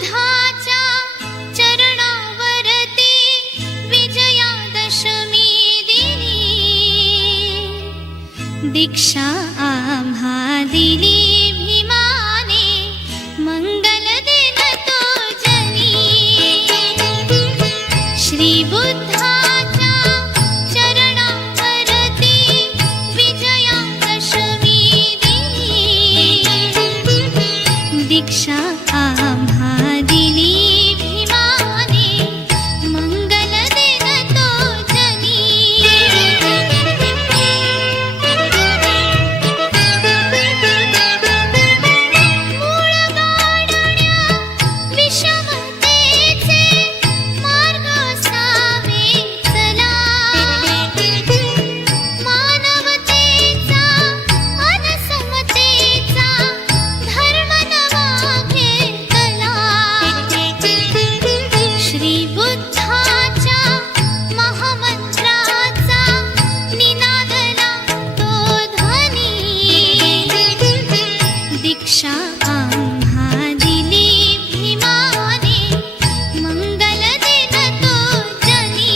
बुद्धाच्या चरणावरती विजयादशमी दिनी दीक्षा आम्हा दिली भीमाने मंगल दिन तो जनी श्री बुद्धाच्या चरणावरती विजयादशमी दिनी दीक्षा आम्हा दिली भीमाने मंगल दिन तो जनी मूळ गाडण्या विषमतेचे मार्ग सावे चला मानवतेचा अनसमतेचा धर्म नवा घेतला श्री बुद्धाच्या महामंत्राचा निनादला तो ध्वनी दीक्षा आम्हा दिली भीमाने मंगल दिन तो जनी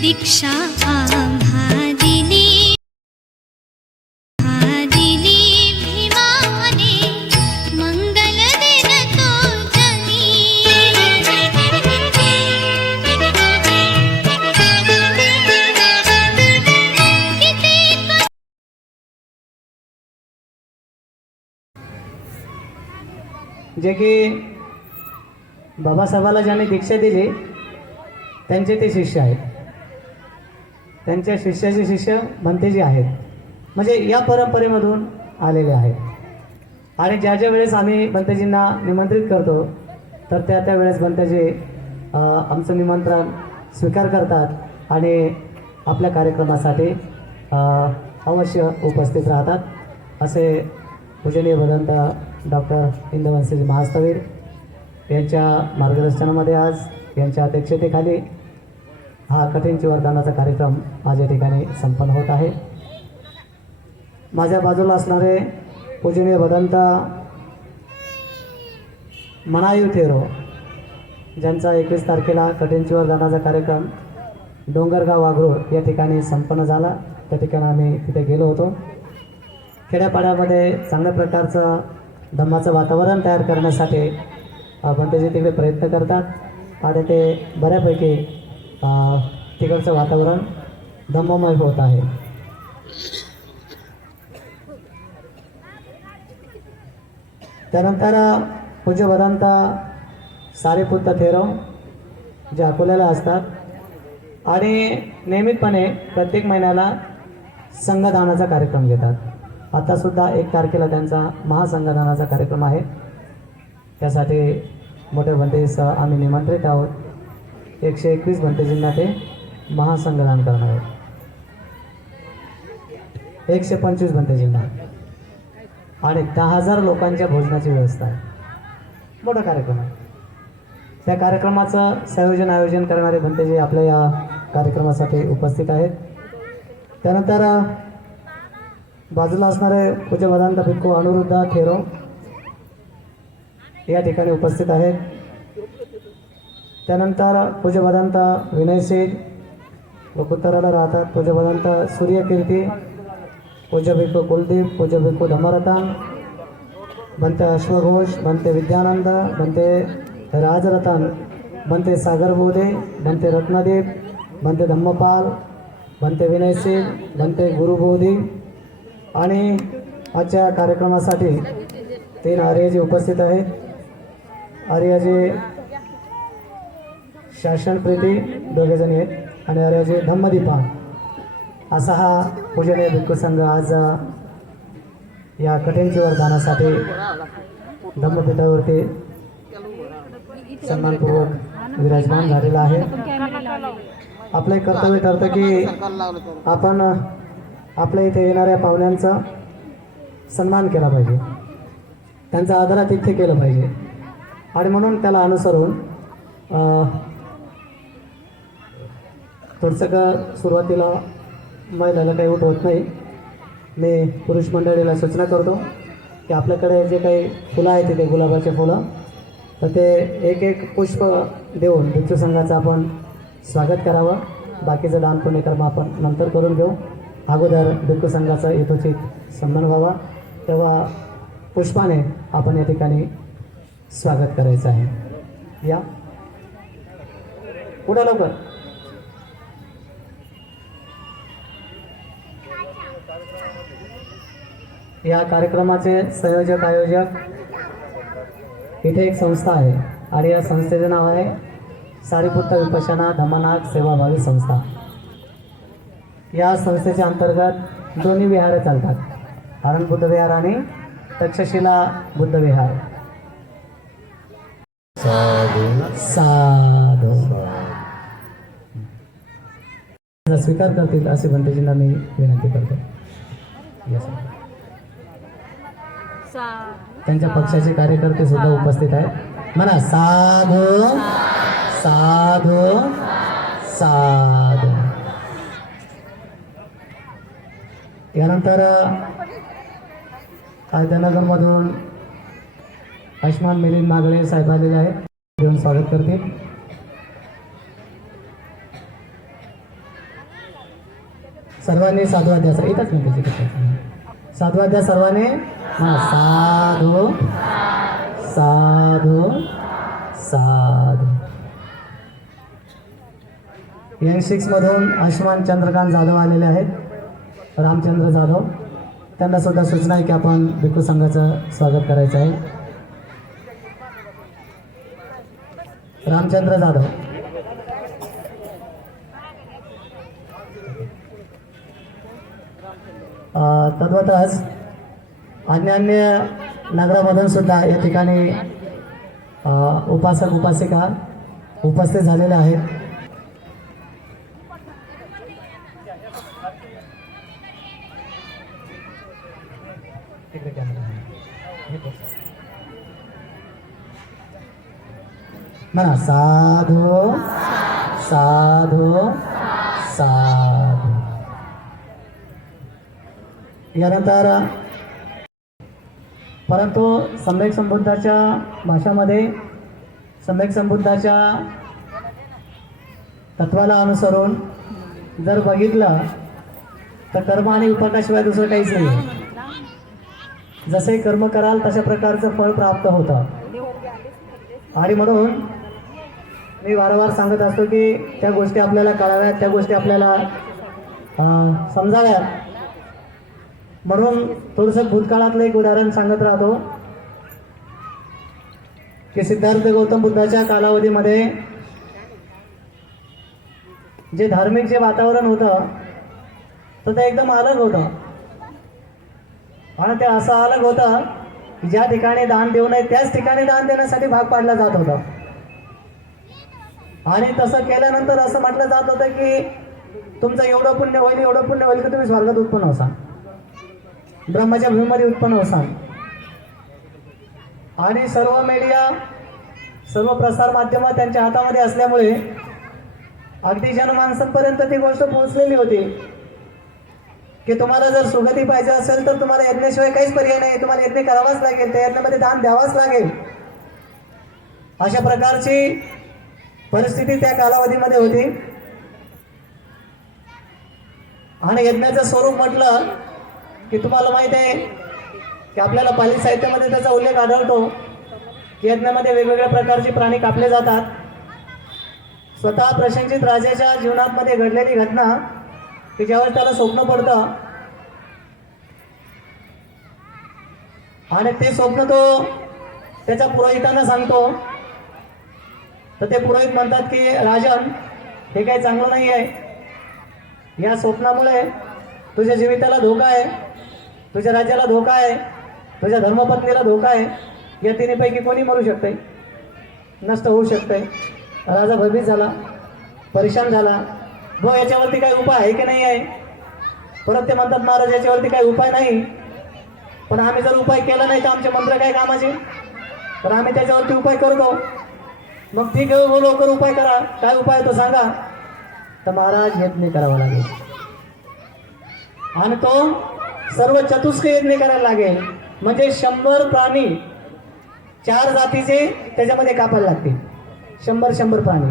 दीक्षा आम्हा दिली भीमाने मंगल दिन तो जनी जे की बाबासाहेबाला ज्यांनी दीक्षा दिली त्यांचे ते शिष्य आहेत. त्यांच्या शिष्याचे शिष्य भंतेजी आहेत. म्हणजे या परंपरेमधून आलेले आहेत. आणि ज्या ज्या वेळेस आम्ही भंतेजींना निमंत्रित करतो तर त्या वेळेस भंतेजी आमचं निमंत्रण स्वीकार करतात आणि आपल्या कार्यक्रमासाठी अवश्य उपस्थित राहतात. असे पूजनीय भदंत डॉक्टर इंदवंशीजी महास्तवीर यांच्या मार्गदर्शनामध्ये आज यांच्या अध्यक्षतेखाली हा कठीण वरदानाचा कार्यक्रम माझ्या ठिकाणी संपन्न होत आहे. माझ्या बाजूला असणारे पूजनीय भदंत मनायू थेरो ज्यांचा 21 तारखेला कठीण वरदानाचा कार्यक्रम डोंगरगाव वाघरोड या ठिकाणी संपन्न झाला. त्या ठिकाणी आम्ही तिथे गेलो होतो. खेड्यापाड्यामध्ये चांगल्या प्रकारचं धम्माचं वातावरण तयार करण्यासाठी भंतेजी तिकडे प्रयत्न करतात आणि ते बऱ्यापैकी तिकडचं वातावरण धम्ममय होत आहे. त्यानंतर पूज्य भदंत सारीपुत्त थेरव जे अकोल्याला असतात आणि नियमितपणे प्रत्येक महिन्याला संघदानाचा कार्यक्रम घेतात. आतासुद्धा 1 तारखेला त्यांचा महासंघदानाचा कार्यक्रम आहे. त्यासाठी मोठ्या भंतेजीसह आम्ही निमंत्रित आहोत. 121 भंतेजींना ते महासंघदान करणार आहेत. 125 भंतेजींना आणि 10,000 लोकांच्या भोजनाची व्यवस्था आहे. मोठा कार्यक्रम आहे. त्या कार्यक्रमाचं संयोजन आयोजन करणारे भंतेजी आपल्या या कार्यक्रमासाठी उपस्थित आहेत. त्यानंतर बाजूला असणारे पूज्य भदंत भिक्खू अनुरुद्ध थेरो या ठिकाणी उपस्थित आहेत. त्यानंतर पूज्य भदंत विनय सेठ व कुत्तराला राहतात. पूज्य भदंत सूर्यकीर्ती, पूज्य भिक्खू कुलदीप, पूज्य भिक्खू धम्मरतन, बनते अश्वघोष, बनते विद्यानंद, बनते राजरतन, बनते सागर बोधे, बनते रत्नदीप, बनते धम्मपाल, बनते विनय सिंग, बनते गुरुबोधी आणि आजच्या कार्यक्रमासाठी तीन आर्य जे उपस्थित आहेत, आर्याचे शासनप्रीती दोघेजणी आहेत आणि आर्याचे धम्मदीपा असा हा पूजनीय भिक्खू संघ आज या कठीणची वरदानासाठी धम्मपीठावरती सन्मानपूर्वक विराजमान झालेला आहे. आपलं एक कर्तव्य ठरतं की आपण आपल्या इथे येणाऱ्या पाहुण्यांचा सन्मान केला पाहिजे, त्यांचा आदरातिथ्य केलं पाहिजे आणि म्हणून त्याला अनुसरून थोडंसं का सुरुवातीला महिलाला काही उठवत नाही. मी पुरुष मंडळीला सूचना करतो की आपल्याकडे जे काही फुलं आहेत तिथे गुलाबाचे फुलं, तर ते एक एक पुष्प देऊन भिक्षू संघाचं आपण स्वागत करावं. बाकीचं दान पुण्यकर्म आपण नंतर करून घेऊ. अगोदर भिक्षू संघाचा यथोचित सन्मान व्हावा, तेव्हा पुष्पाने आपण या ठिकाणी स्वागत करायचं आहे. या पुढं लवकर. या कार्यक्रमाचे संयोजक आयोजक इथे एक संस्था आहे आणि या संस्थेचं नाव आहे सारीपुत्त विपश्यना धम्मनाथ सेवाभावी संस्था. या संस्थेच्या अंतर्गत दोन्ही विहार चालतात, हरण बुद्ध विहार आणि तक्षशिला बुद्ध विहार. साधू स्वीकार करतील असे भंतेजींना मी विनंती करतो. त्यांच्या पक्षाचे कार्यकर्ते सुद्धा उपस्थित आहेत. म्हणा साधू साधू साधू. यानंतर कायदानगरमधून आयुष्मान मिलिंद मागळे साहेब आलेले आहेत, घेऊन स्वागत करतील. सर्वांनी साधुवाद्यास एकच मिनिट साधुवाद्या सर्वांनी साधू साधू साधू. N6 मधून आयुष्मान चंद्रकांत जाधव आलेले आहेत, रामचंद्र जाधव. त्यांना सुद्धा सूचना आहे की आपण भिक्खू संघाचं स्वागत करायचं आहे. रामचंद्र जाधव. तद्वतच अन्य नगरामधून सुद्धा या ठिकाणी उपासक उपासिका उपस्थित झालेल्या आहेत. म्हणा साधू साधू साधू. यानंतर परंतु सम्यक संबुद्धाच्या भाषामध्ये सम्यक संबुद्धाच्या तत्वाला अनुसरून जर बघितलं तर कर्म आणि उपकाशिवाय दुसरं काहीच नाही आहे. जसे कर्म कराल तशा प्रकारचं फळ प्राप्त होतं. आणि म्हणून मी वारंवार सांगत असतो की त्या गोष्टी आपल्याला कळाव्यात, त्या गोष्टी आपल्याला समजाव्यात. म्हणून थोडंसं भूतकाळातलं एक उदाहरण सांगत राहतो की सिद्धार्थ गौतम बुद्धाच्या कालावधीमध्ये जे धार्मिक जे वातावरण होतं तर ते एकदम अलग होतं. आणि ते असं अलग होतं की ज्या ठिकाणी दान देऊ नये त्याच ठिकाणी दान देण्यासाठी भाग पाडला जात होता. आणि तसं केल्यानंतर असं म्हटलं जात होतं की तुमचं एवढं पुण्य होईल एवढं पुण्य होईल की तुम्ही स्वर्गात उत्पन्न होसाल, ब्रह्माच्या भूमीमध्ये उत्पन्न होसाल. आणि सर्व मीडिया सर्व प्रसार माध्यमं त्यांच्या हातामध्ये असल्यामुळे अगदी जनमानसांपर्यंत ती गोष्ट पोहोचलेली होती की तुम्हाला जर सुगती पाहिजे असेल तर तुम्हाला यज्ञाशिवाय काहीच पर्याय नाही, तुम्हाला यज्ञ करावाच लागेल, त्या यज्ञामध्ये दान द्यावाच लागेल. अशा प्रकारची परिस्थिती त्या कालावधीमध्ये होती. आणि यज्ञाचं स्वरूप म्हटलं की तुम्हाला माहित आहे की आपल्याला पाली साहित्यामध्ये त्याचा उल्लेख आढळतो की यज्ञामध्ये वेगवेगळ्या प्रकारचे प्राणी कापले जातात. स्वतः प्रसेनजित राजाच्या जीवनामध्ये घडलेली घटना की ज्यावेळेस त्याला स्वप्न पडतं आणि ते स्वप्न तो त्याच्या पुरोहितांना सांगतो. तर ते पुरोहित म्हणतात की राजन, हे काही चांगलं नाही आहे. या स्वप्नामुळे तुझ्या जीविताला धोका आहे, तुझ्या राज्याला धोका आहे, तुझ्या धर्मपत्नीला धोका आहे. या तिन्हीपैकी कोणी मरू शकते, नष्ट होऊ शकते. राजा भयभीत झाला, परेशान झाला. व याच्यावरती काही उपाय आहे की नाही आहे. परत ते म्हणतात महाराज याच्यावरती काही उपाय नाही, पण आम्ही जर उपाय केला नाही तर आमचे मंत्र काय कामाचे, तर आम्ही त्याच्यावरती उपाय करतो. मग ठीक आहे, हो लवकर उपाय करा. काय उपाय तो सांगा. तर महाराज यज्ञ करावा लागेल आणि तो सर्व चतुष्क यज्ञ करायला लागेल. म्हणजे 100 प्राणी 4 जातीचे त्याच्यामध्ये कापायला लागतील. 100 प्राणी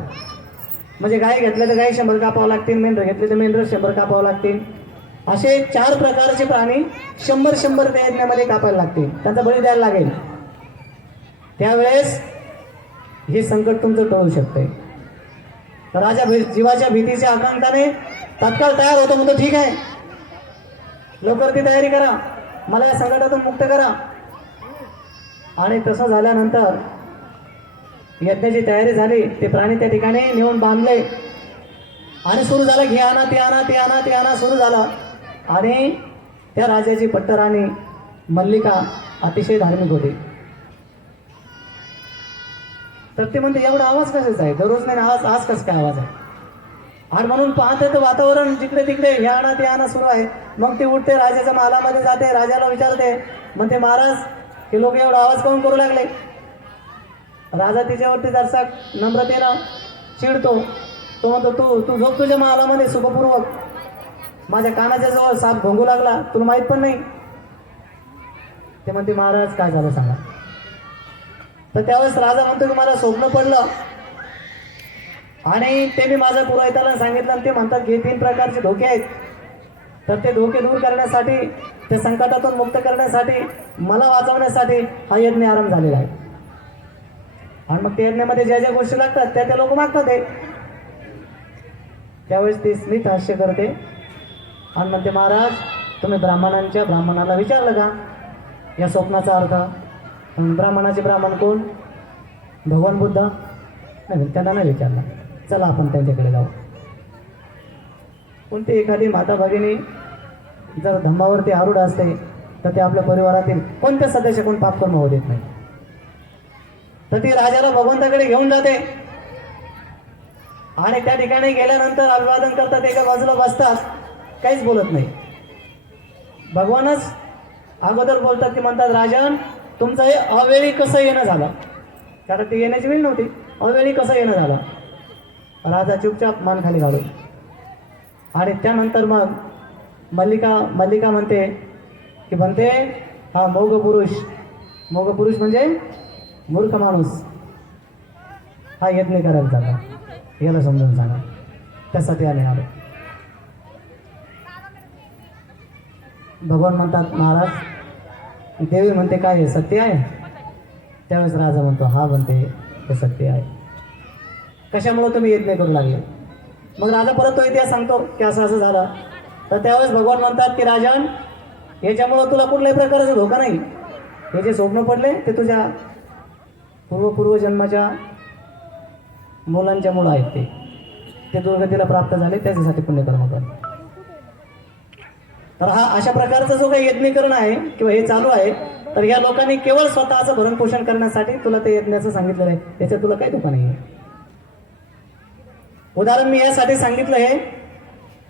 म्हणजे गाय घेतले तर गाय 100 कापावं लागतील, मेंढर घेतले तर मेंढर 100 कापावं लागतील. असे 4 प्रकारचे प्राणी 100 त्या यज्ञामध्ये कापायला लागतील, त्यांचा बळी द्यायला लागेल. त्यावेळेस हे संकट तुमचं टळू शकते. तर राजा जीवाच्या भीतीच्या आकांताने तात्काळ तयार होतो, म्हणतो ठीक आहे, लवकर ती तयारी करा, मला या संकटातून मुक्त करा. आणि तसं झाल्यानंतर यज्ञाची तयारी झाली. ते प्राणी त्या ठिकाणी नेऊन बांधले आणि सुरू झालं, घे आणा ते आणा ते आणा ते आणा सुरू झालं. आणि त्या राजाची पट्टराणी मल्लिका अतिशय धार्मिक होती. तर ते म्हणते एवढा आवाज कशाचा आहे, दररोज नाही आज आज कसं काय आवाज आहे. आणि म्हणून पाहते तर वातावरण जिकडे तिकडे हे आणा ते आणा सुरू आहे. मग ती उठते, राजाच्या महालामध्ये जाते, राजाला विचारते, म्हणते महाराज हे लोक एवढा आवाज काऊन करू लागले. राजा तिच्यावरती जरसा नम्रतेनं चिडतो. तो म्हणतो तू झोप तुझ्या महालामध्ये सुखपूर्वक, माझ्या कानाच्या जवळ साप भोंगू लागला, तुला माहित पण नाही. ते म्हणते महाराज काय झालं सांगा. तर त्यावेळेस राजा म्हणतो की मला स्वप्न पडलं आणि ते मी माझ्या पुरोहिताला सांगितलं. आणि ते म्हणतात की 3 प्रकारचे धोके आहेत, तर ते धोके दूर करण्यासाठी, त्या संकटातून मुक्त करण्यासाठी, मला वाचवण्यासाठी हा यज्ञ आरंभ झालेला आहे. आणि मग त्या यज्ञामध्ये ज्या ज्या गोष्टी लागतात त्या ते लोक मागतात आहे. त्यावेळेस ते स्मित हास्य करते आणि म्हणते महाराज तुम्ही ब्राह्मणाला विचारलं का या स्वप्नाचा अर्थ. ब्राह्मणाचे ब्राह्मण कोण, भगवान बुद्ध. नाही, त्यांना नाही विचारलं. चला आपण त्यांच्याकडे जाऊ. कोणती एखादी माता भगिनी जर धम्मावरती आरूढ असते तर ते आपल्या परिवारातील कोणत्या सदस्याकडून पापकर्म होऊ देत नाही. तर ती राजाला भगवंताकडे घेऊन जाते आणि त्या ठिकाणी गेल्यानंतर अभिवादन करतात, एका बाजूला बसतात, काहीच बोलत नाही. भगवानच अगोदर बोलतात की म्हणतात राजन तुमचं हे अवेळी कसं येणं झालं, कारण ती येण्याची वेळ नव्हती, अवेळी कसं येणं झालं. राजा चुपचाप मान खाली घालून. आणि त्यानंतर मग मल्लिका म्हणते की म्हणते हा मोग पुरुष म्हणजे मूर्ख माणूस हा यज्ञ करायला चालला, याला समजून सांगा. त्यासाठी आले. भगवान म्हणतात महाराज देवी म्हणते काय हे सत्य आहे. त्यावेळेस राजा म्हणतो हा म्हणते हे सत्य आहे. कशामुळे तुम्ही यज्ञ करू लागले. मग राजा परत तो इतिहास सांगतो की असं असं झालं. तर त्यावेळेस भगवान म्हणतात की राजन याच्यामुळं तुला कुठल्याही प्रकारचा धोका नाही. हे जे स्वप्न पडले ते तुझ्या पूर्वजन्माच्या मुलांच्या मुलं आहेत, ते दुर्गतीला प्राप्त झाले, त्याच्यासाठी पुण्यकर्म कर. तर हा अशा प्रकारचा जो काही यज्ञकरण आहे किंवा हे चालू आहे, तर या लोकांनी केवळ स्वतःचं भरणपोषण करण्यासाठी तुला ते यज्ञाचं सांगितलेलं आहे. त्याच्यात तुला काही धोका नाही आहे. उदाहरण मी यासाठी सांगितलं आहे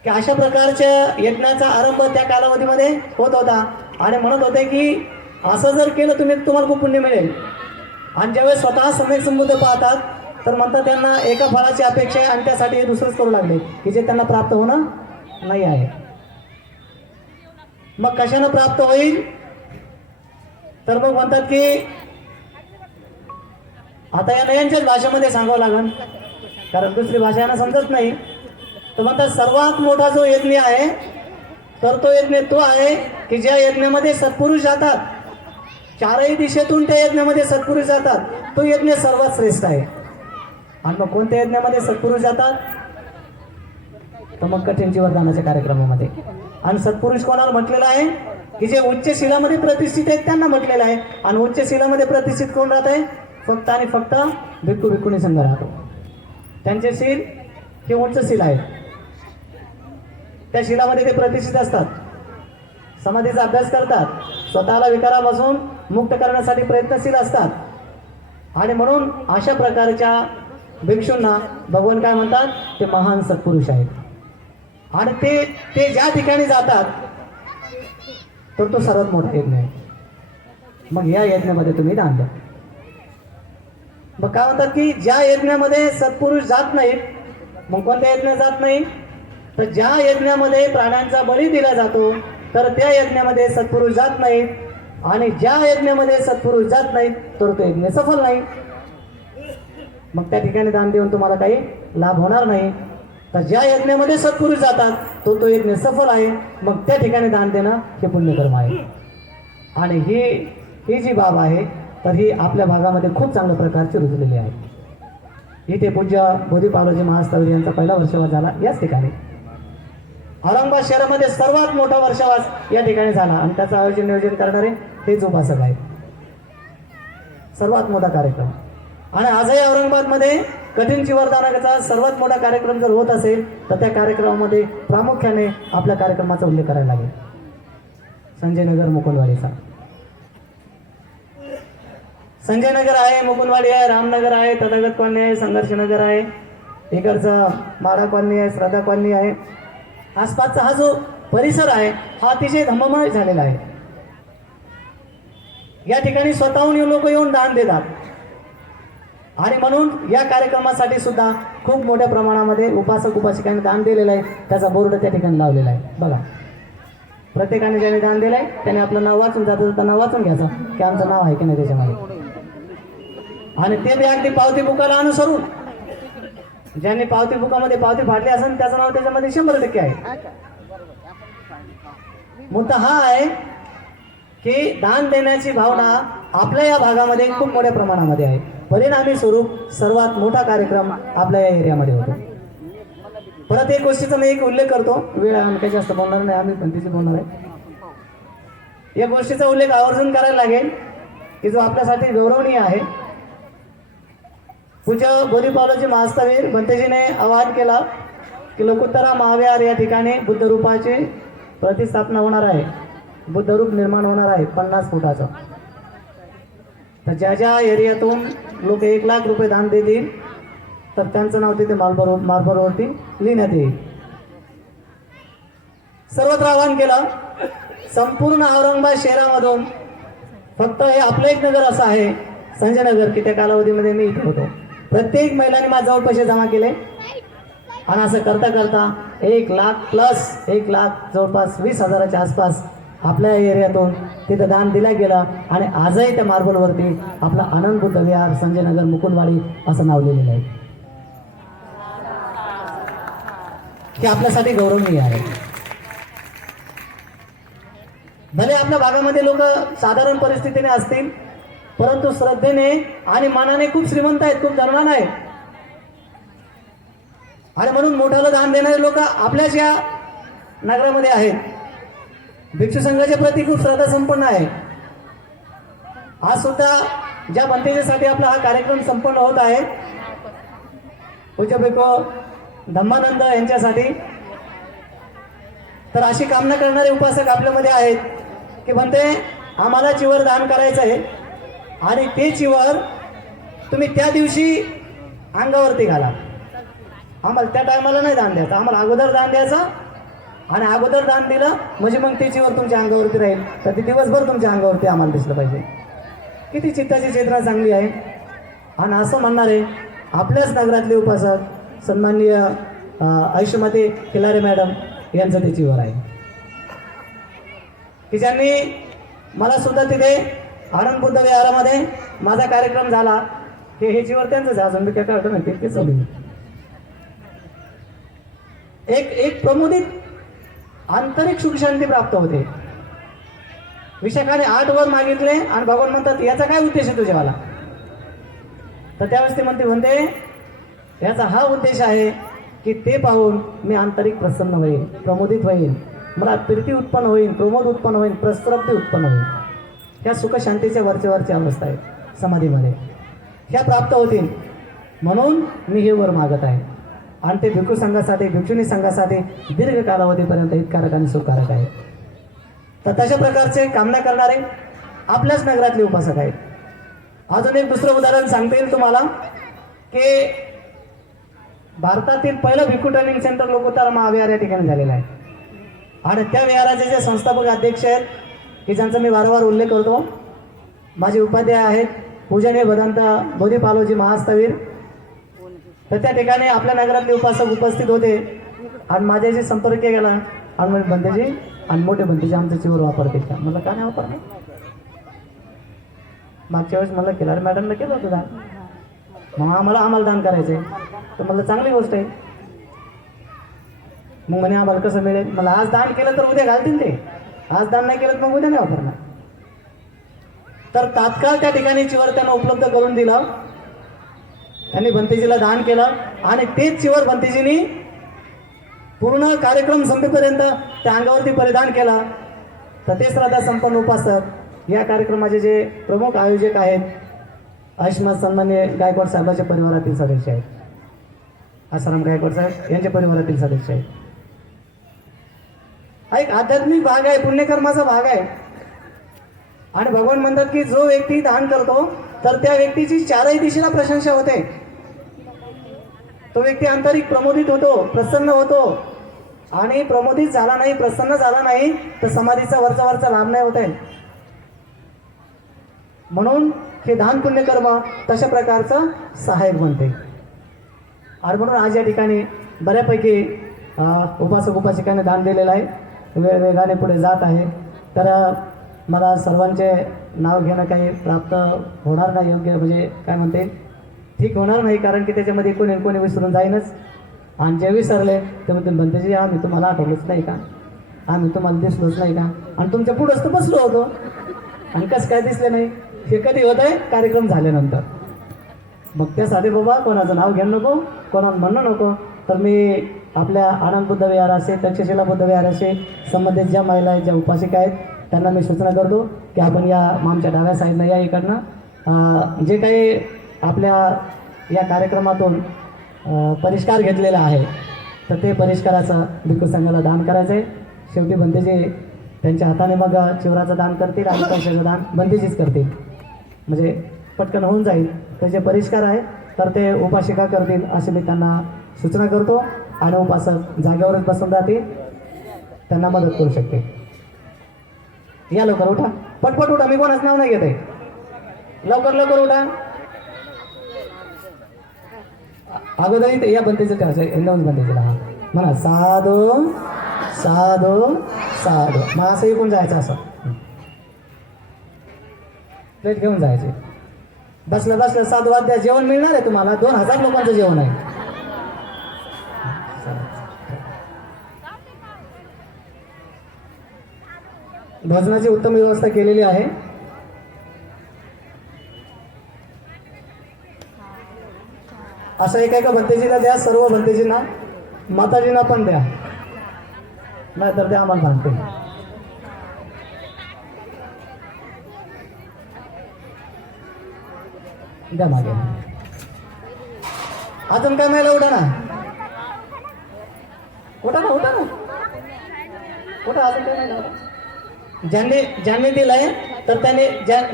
की अशा प्रकारच्या यज्ञाचा आरंभ त्या कालावधीमध्ये होत होता आणि म्हणत होते की असं जर केलं तुम्हाला खूप पुण्य मिळेल. आणि ज्यावेळेस स्वतः सम्यक संबुद्ध पाहतात तर म्हणतात त्यांना एका फळाची अपेक्षा आहे आणि त्यासाठी हे दुसरंच करू लागले की जे त्यांना प्राप्त होणं नाही आहे. मग कशानं प्राप्त होईल. तर मग म्हणतात की आता या नयांच्याच भाषेमध्ये सांगावं लागेल कारण दुसरी भाषा यांना समजत नाही. तर म्हणतात सर्वात मोठा जो यज्ञ आहे तर तो यज्ञ तो आहे की ज्या यज्ञामध्ये सत्पुरुष जातात, चारही दिशेतून त्या यज्ञामध्ये सत्पुरुष जातात, तो यज्ञ सर्वात श्रेष्ठ आहे. आणि मग कोणत्या यज्ञामध्ये सत्पुरुष जातात तर मग कठीण जीवनदानाच्या कार्यक्रमामध्ये. आणि सत्पुरुष कोणाला म्हटलेलं आहे की जे उच्च शिलामध्ये प्रतिष्ठित आहेत त्यांना म्हटलेलं आहे. आणि उच्च शिलामध्ये प्रतिष्ठित कोण राहत आहे? फक्त आणि फक्त भिक्खू भिक्खुनी संघ राहतो. त्यांचे शील हे उच्च शील आहे. त्या शिलामध्ये ते प्रतिष्ठित असतात, समाधीचा अभ्यास करतात, स्वतःला विकारापासून मुक्त करण्यासाठी प्रयत्नशील असतात. आणि म्हणून अशा प्रकारच्या भिक्षूंना भगवान काय म्हणतात? ते महान सत्पुरुष आहेत. आणि ते ज्या ठिकाणी जातात तर तो सर्वात मोठा यज्ञ आहे. मग या यज्ञामध्ये तुम्ही दान द्या. मग काय म्हणतात की ज्या यज्ञामध्ये सत्पुरुष जात नाहीत, मग कोणत्या यज्ञात जात नाही? तर ज्या यज्ञामध्ये प्राण्यांचा बळी दिला जातो तर त्या यज्ञामध्ये सत्पुरुष जात नाहीत. आणि ज्या यज्ञामध्ये सत्पुरुष जात नाहीत तर तो यज्ञ सफल नाही. मग त्या ठिकाणी दान देऊन तुम्हाला काही लाभ होणार नाही. तर ज्या यज्ञामध्ये सत्पुरुष जातात तो यज्ञ सफल आहे. मग त्या ठिकाणी दान देणं हे पुण्यकर्म आहे. आणि ही जी बाब आहे तर ही आपल्या भागामध्ये खूप चांगल्या प्रकारची रुजलेली आहे. इथे पूज्य बोधी पावलोजी महास्थवीर यांचा पहिला वर्षवास झाला याच ठिकाणी. औरंगाबाद शहरामध्ये सर्वात मोठा वर्षवास या ठिकाणी झाला आणि त्याचं आयोजन नियोजन करणारे हेच उपासक आहेत. सर्वात मोठा कार्यक्रम. आणि आजही औरंगाबादमध्ये कठीण चिवरदानाचा सर्वात मोठा कार्यक्रम जर होत असेल तर त्या कार्यक्रमामध्ये प्रामुख्याने आपल्या कार्यक्रमाचा उल्लेख करायला लागेल. संजय नगर मुकुंदवाडीचा. संजय नगर आहे, मुकुंदवाडी आहे, रामनगर आहे, तथागत कॉलनी आहे, संघर्ष नगर आहे, इकडचा माडा कॉलनी आहे, श्रद्धा कॉलनी आहे. आसपासचा हा जो परिसर आहे हा अतिशय धम्ममय झालेला आहे. या ठिकाणी स्वतःहून लोक येऊन दान देतात. आणि म्हणून या कार्यक्रमासाठी सुद्धा खूप मोठ्या प्रमाणामध्ये उपासक उपासिकांनी दान दिलेलं आहे. त्याचा बोर्ड त्या ठिकाणी लावलेला आहे बघा. प्रत्येकाने ज्याने दान दिलंय त्याने आपलं नाव वाचून जातं नाव वाचून घ्यायचं की आमचं नाव आहे की नाही त्याच्यामध्ये. आणि ते बी अगदी पावती बुकाला अनुसरून ज्यांनी पावती बुकामध्ये पावती फाडली असेल त्याचं नाव त्याच्यामध्ये 100% आहे. मुद्दा हा आहे की दान देण्याची भावना आपल्या या भागामध्ये खूप मोठ्या प्रमाणामध्ये आहे. परिणामी स्वरूप सर्वात मोठा कार्यक्रम आपल्या या एरियामध्ये होतो. परत एक गोष्टीचा मी एक उल्लेख करतो. वेळ आम्ही काही जास्त बोलणार नाही, आम्ही पण तिची बोलणार आहे. या गोष्टीचा उल्लेख आवर्जून करायला लागेल की जो आपल्यासाठी गौरवनीय आहे. पूज्य बोधी पावलोजी महास्थवीर भंतेजीने आवाहन केला की लोकोत्तरा महाविहार या ठिकाणी बुद्ध रूपाची प्रतिस्थापना होणार आहे. बुद्ध रूप निर्माण होणार आहे 50 फुटाचं. तर ज्या ज्या एरियातून लोक 1 लाख रुपये दान देतील तर त्यांचं नाव तिथे मार्बलवरती लिहिण्यात येईल. सर्वत्र आवाहन केलं. संपूर्ण औरंगाबाद शहरामधून फक्त हे आपलं एक नगर असं आहे संजय नगर की त्या कालावधीमध्ये मी इथे होतो. प्रत्येक महिलांनी माझ्याजवळ पैसे जमा केले. आणि असं करता करता 1 लाख प्लस 1 लाख जवळपास 20,000च्या आसपास आपल्या एरियातून तिथं दान दिलं गेलं. आणि आजही त्या मार्बलवरती आपला आनंद बुद्ध विहार संजय नगर मुकुंदवाडी असं नाव लिहिलेलं आहे. हे आपल्यासाठी गौरवनीय आहे. भले आपल्या भागामध्ये लोक साधारण परिस्थितीने असतील परंतु श्रद्धेने आणि मनाने खूप श्रीमंत आहेत, खूप धनवान आहेत. आणि म्हणून मोठ्याला दान देणारे लोक आपल्याच या नगरामध्ये आहेत. भिक्षू संघाच्या प्रती खूप श्रद्धा संपन्न आहे. आज सुद्धा ज्या भंतेजीसाठी आपला हा कार्यक्रम संपन्न होत आहे पूज्य भिक्खू धम्मानंद यांच्यासाठी, तर अशी कामना करणारे उपासक आपल्यामध्ये आहेत की म्हणते आम्हाला चिवर दान करायचं आहे आणि ते चिवर तुम्ही त्या दिवशी अंगावरती घाला. आम्हाला त्या टायमाला नाही दान द्यायचं, आम्हाला अगोदर दान द्यायचं. आणि अगोदर दान दिलं म्हणजे मग ते चिवर तुमच्या अंगावरती राहील. तर ते दिवसभर तुमच्या अंगावरती आम्हाला दिसलं पाहिजे. किती चित्ताची चेतना चांगली आहे. आणि असं म्हणणारे आपल्याच नगरातले उपासक सन्माननीय आयुष्यमती खिलारे मॅडम यांचं ते चिवर आहे की ज्यांनी मला सुद्धा तिथे आनंद बुद्ध विहारामध्ये माझा कार्यक्रम झाला की हे चिवर त्यांचंच आहे. अजून मी काय करतो माहिती ते चालू एक प्रमुदित आंतरिक सुख शांती प्राप्त होते. विशाखाने 8 वर मागितले आणि भगवान म्हणतात याचा काय उद्देश आहे तुझ्यावाला. तर त्यावेळेस ते म्हणते याचा हा उद्देश आहे की ते पाहून मी आंतरिक प्रसन्न होईल, प्रमोदित होईल. मला प्रीती उत्पन्न होईल, प्रमोद उत्पन्न होईल, प्रसरप्ती उत्पन्न होईल. ह्या सुखशांतीच्या वरची अवस्था आहे समाधीमध्ये. ह्या प्राप्त होतील म्हणून मी हे वर मागत आहे. आणि ते भिक्खू संघासाठी, भिक्षुणी संघासाठी दीर्घ कालावधीपर्यंत हितकारक आणि सुखकारक आहे. तर तशा प्रकारचे कामना करणारे आपल्याच नगरातले उपासक आहेत. अजून एक दुसरं उदाहरण सांगता येईल तुम्हाला की भारतातील पहिलं भिक्खू ट्रेनिंग सेंटर लोकोत्तर महाविहार या ठिकाणी झालेलं आहे. आणि त्या विहाराचे जे संस्थापक अध्यक्ष आहेत की ज्यांचा मी वारंवार उल्लेख करतो, माझे उपाध्याय आहेत पूजनीय भदंत बोधीपालोजी महास्तवीर. तर त्या ठिकाणी आपल्या नगरातले उपासक उपस्थित होते आणि माझ्याशी संपर्क केला आणि म्हणजे बंतेजी आणि मोठे बंतेजी आमच्या चिवर वापरतील का? मला का नाही वापरणार? मागच्या वेळेस मला केला मॅडमला केलं होतं दान, मग आम्हाला दान करायचंय. तर मला चांगली गोष्ट आहे. मग म्हणे आम्हाला कसं मिळेल? मला आज दान केलं तर उद्या घालतील ते, आज दान नाही केलं तर मग उद्या नाही वापरणार. तर तात्काळ त्या ठिकाणी चिवर त्यांना उपलब्ध करून दिलं. त्यांनी भंतेजीला दान केलं आणि तेच चिवर भंतेजींनी पूर्ण कार्यक्रम संपेपर्यंत त्या अंगावरती परिधान केला. तर ते श्रद्धा संपन्न उपासक या कार्यक्रमाचे जे प्रमुख आयोजक आहेत आयुष्मान सन्मान्य गायकवाड साहेबांच्या परिवारातील सदस्य आहेत. आसाराम गायकवाड साहेब यांच्या परिवारातील सदस्य आहेत. हा एक आध्यात्मिक भाग आहे, पुण्यकर्माचा भाग आहे. आणि भगवान म्हणतात की जो व्यक्ती दान करतो तर त्या व्यक्तीची चारही दिशेला प्रशंसा होते. तो व्यक्ती आंतरिक प्रमोदित होतो, प्रसन्न होतो. आणि प्रमोदित झाला नाही, प्रसन्न झाला नाही तर समाधीचा वरचा लाभ नाही होत आहे. म्हणून हे दान पुण्यकर्म तशा प्रकारचं सहाय्यक बनते. आणि म्हणून आज या ठिकाणी बऱ्यापैकी उपासक उपासिकांनी दान दिलेलं आहे, वेगाने पुढे जात आहे. तर मला सर्वांचे नाव घेणं काही प्राप्त होणार नाही, योग्य म्हणजे काय म्हणते ठीक होणार नाही, कारण की त्याच्यामध्ये कोणी विसरून जाईनच. आणि जे विसरले ते म्हणते बंतेजी आम्ही तुम्हाला आठवलंच नाही का, आम्ही तुम्हाला दिसलोच नाही का, आणि तुमच्या पुढंच तर बसलो होतो आणि कसं काय दिसले नाही. हे कधी होत आहे? कार्यक्रम झाल्यानंतर. मग त्यासाठी बाबा कोणाचं नाव घ्यायला नको, कोणाला म्हणणं नको. तर मी आपल्या आनंद बुद्ध विहार असे, तक्षशिला बुद्ध विहार असे संबंधित ज्या महिला आहेत, ज्या उपासिका आहेत त्यांना मी सूचना करतो की आपण या आमच्या डाव्या साईडनं या इकडनं जे काही आपल्या या कार्यक्रमातून परिष्कार घेतलेला आहे तर ते परिष्काराचं भिक्खू संघाला दान करायचं आहे. शेवटी बंतेजी त्यांच्या हाताने मग चिवराचं दान करतील आणि पैशाचं दान बंतेजीच करतील, म्हणजे पटकन होऊन जाईल. तर जे परिष्कार आहे तर ते उपासिका करतील असे मी त्यांना सूचना करतो. आणि उपासक जागेवरच बसून राहतील, त्यांना मदत करू शकते. या लवकर उठा, पटपट उठा, मी कोणाच नाव नाही घेत आहे. लवकर उठा. अगोदर इथे या बंतेचं ठेवायचं, एकदम बंतेचं हा म्हणा साधू साधू साधू. मग असं इकडून जायचं, असं प्लेट घेऊन जायचे. बसलं साधू वाद्या जेवण मिळणार आहे तुम्हाला. 2000 लोकांचं जेवण आहे. भोजनाची उत्तम व्यवस्था केलेली आहे. असं एका भंतेजीला द्या, सर्व भंतेजींना, माताजींना पण द्या, नाही तर द्या आम्हाला भांडते. द्या मागे. अजून काय महिला उठा ना, उठा ना उठा अजून काय महिला. ज्यांनी दिलंय तर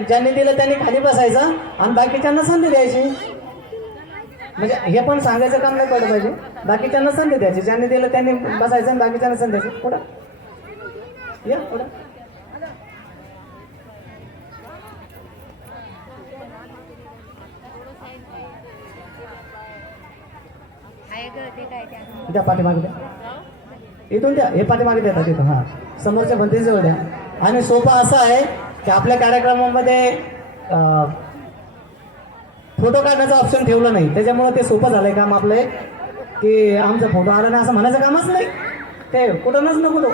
ज्यांनी दिलं त्यांनी खाली बसायचं आणि बाकीच्यांना संधी द्यायची. म्हणजे हे पण सांगायचं काम नाही पडलं पाहिजे, बाकीच्यांना संधी द्यायची. ज्यांनी दिलं त्यांनी बसायचं आणि बाकीच्यांना संधी द्यायची. पुढं या पुढं. द्या पाठीमागे द्या, इथून द्या, हे पाठीमागे देतात इथून. हां समोरच्या बंदीजवळ द्या. आणि सोपा असा आहे की आपल्या कार्यक्रमामध्ये फोटो काढण्याचं ऑप्शन ठेवलं नाही, त्याच्यामुळे ते सोपं झालंय काम आपलं की आमचा फोटो आला नाही असं म्हणायचं कामच नाही, ते कुठंच नको तो.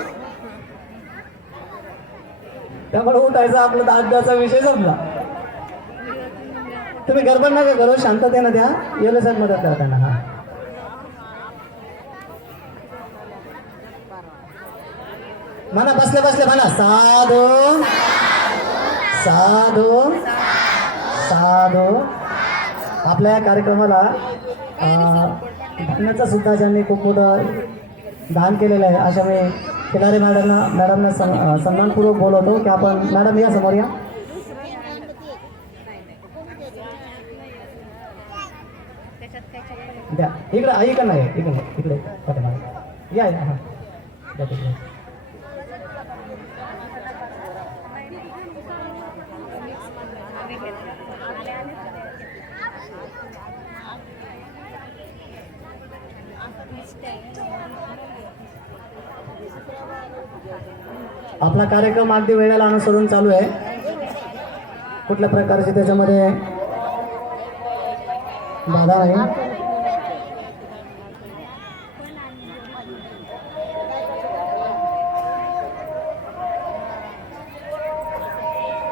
त्यामुळे उठायचं आपलं 10-10चा विषय संपला. तुम्ही गडबड नका करू, शांततेनं द्या. येलो साहेब मदत करा त्यांना. हा म्हणा बसले बसले म्हणा साधू साधू साधू. आपल्या या कार्यक्रमाला धान्याचं सुद्धा ज्यांनी खूप मोठं दान केलेलं आहे अशा मी खिलारे मॅडमना सन्मानपूर्वक बोलवतो की आपण मॅडम या समोर या. द्या इकडं इकडं नाही इकडे इकडे या या हां द्या तिकडे. आपला कार्यक्रम अगदी वेळेला अनुसरून चालू आहे. कुठल्या प्रकारची त्याच्यामध्ये बाधा नाही.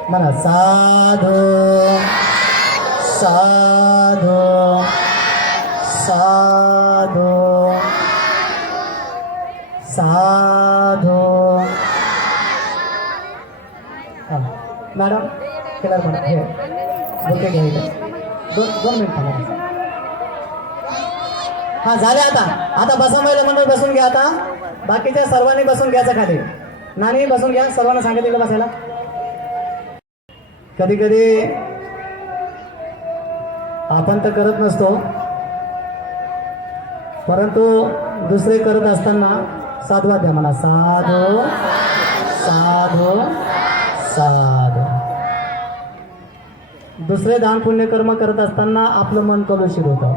म्हणा साधू साधू साधू साधू. हां मॅडम केला म्हणा हे बुके घ्या इथे. दोन मिनिट थांबा. हां झाले आता बसा महिला मंडळ बसून घ्या. आता बाकीच्या सर्वांनी बसून घ्यायचं खाली. नानी बसून घ्या. सर्वांना सांगितलं बसायला. कधी कधी आपण तर करत नसतो परंतु दुसरे करत असताना साधवा द्या म्हणा साधू साधू साधू. दुसरे दान पुण्यकर्म करत असताना आपलं मन कलुषित होतं.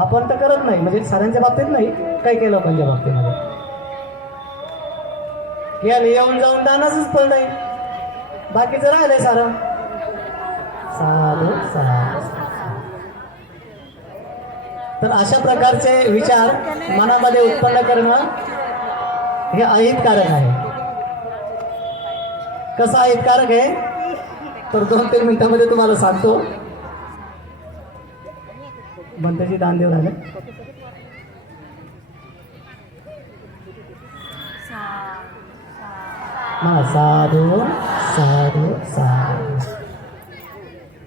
आपण तर करत नाही म्हणजे साऱ्यांच्या बाबतीत नाही काही काही लोकांच्या बाबतीमध्ये या येऊन जाऊन दानाचंच फळ नाही बाकीचं राहिलंय सारं साधू साधू. तर अशा प्रकारचे विचार मनामध्ये उत्पन्न करणं हे अहितकारक आहे. कसं अहितकारक आहे तर 2-3 मिनिटांमध्ये तुम्हाला सांगतो. बंतजी दान देऊ राहिले. साधू साधू साधू.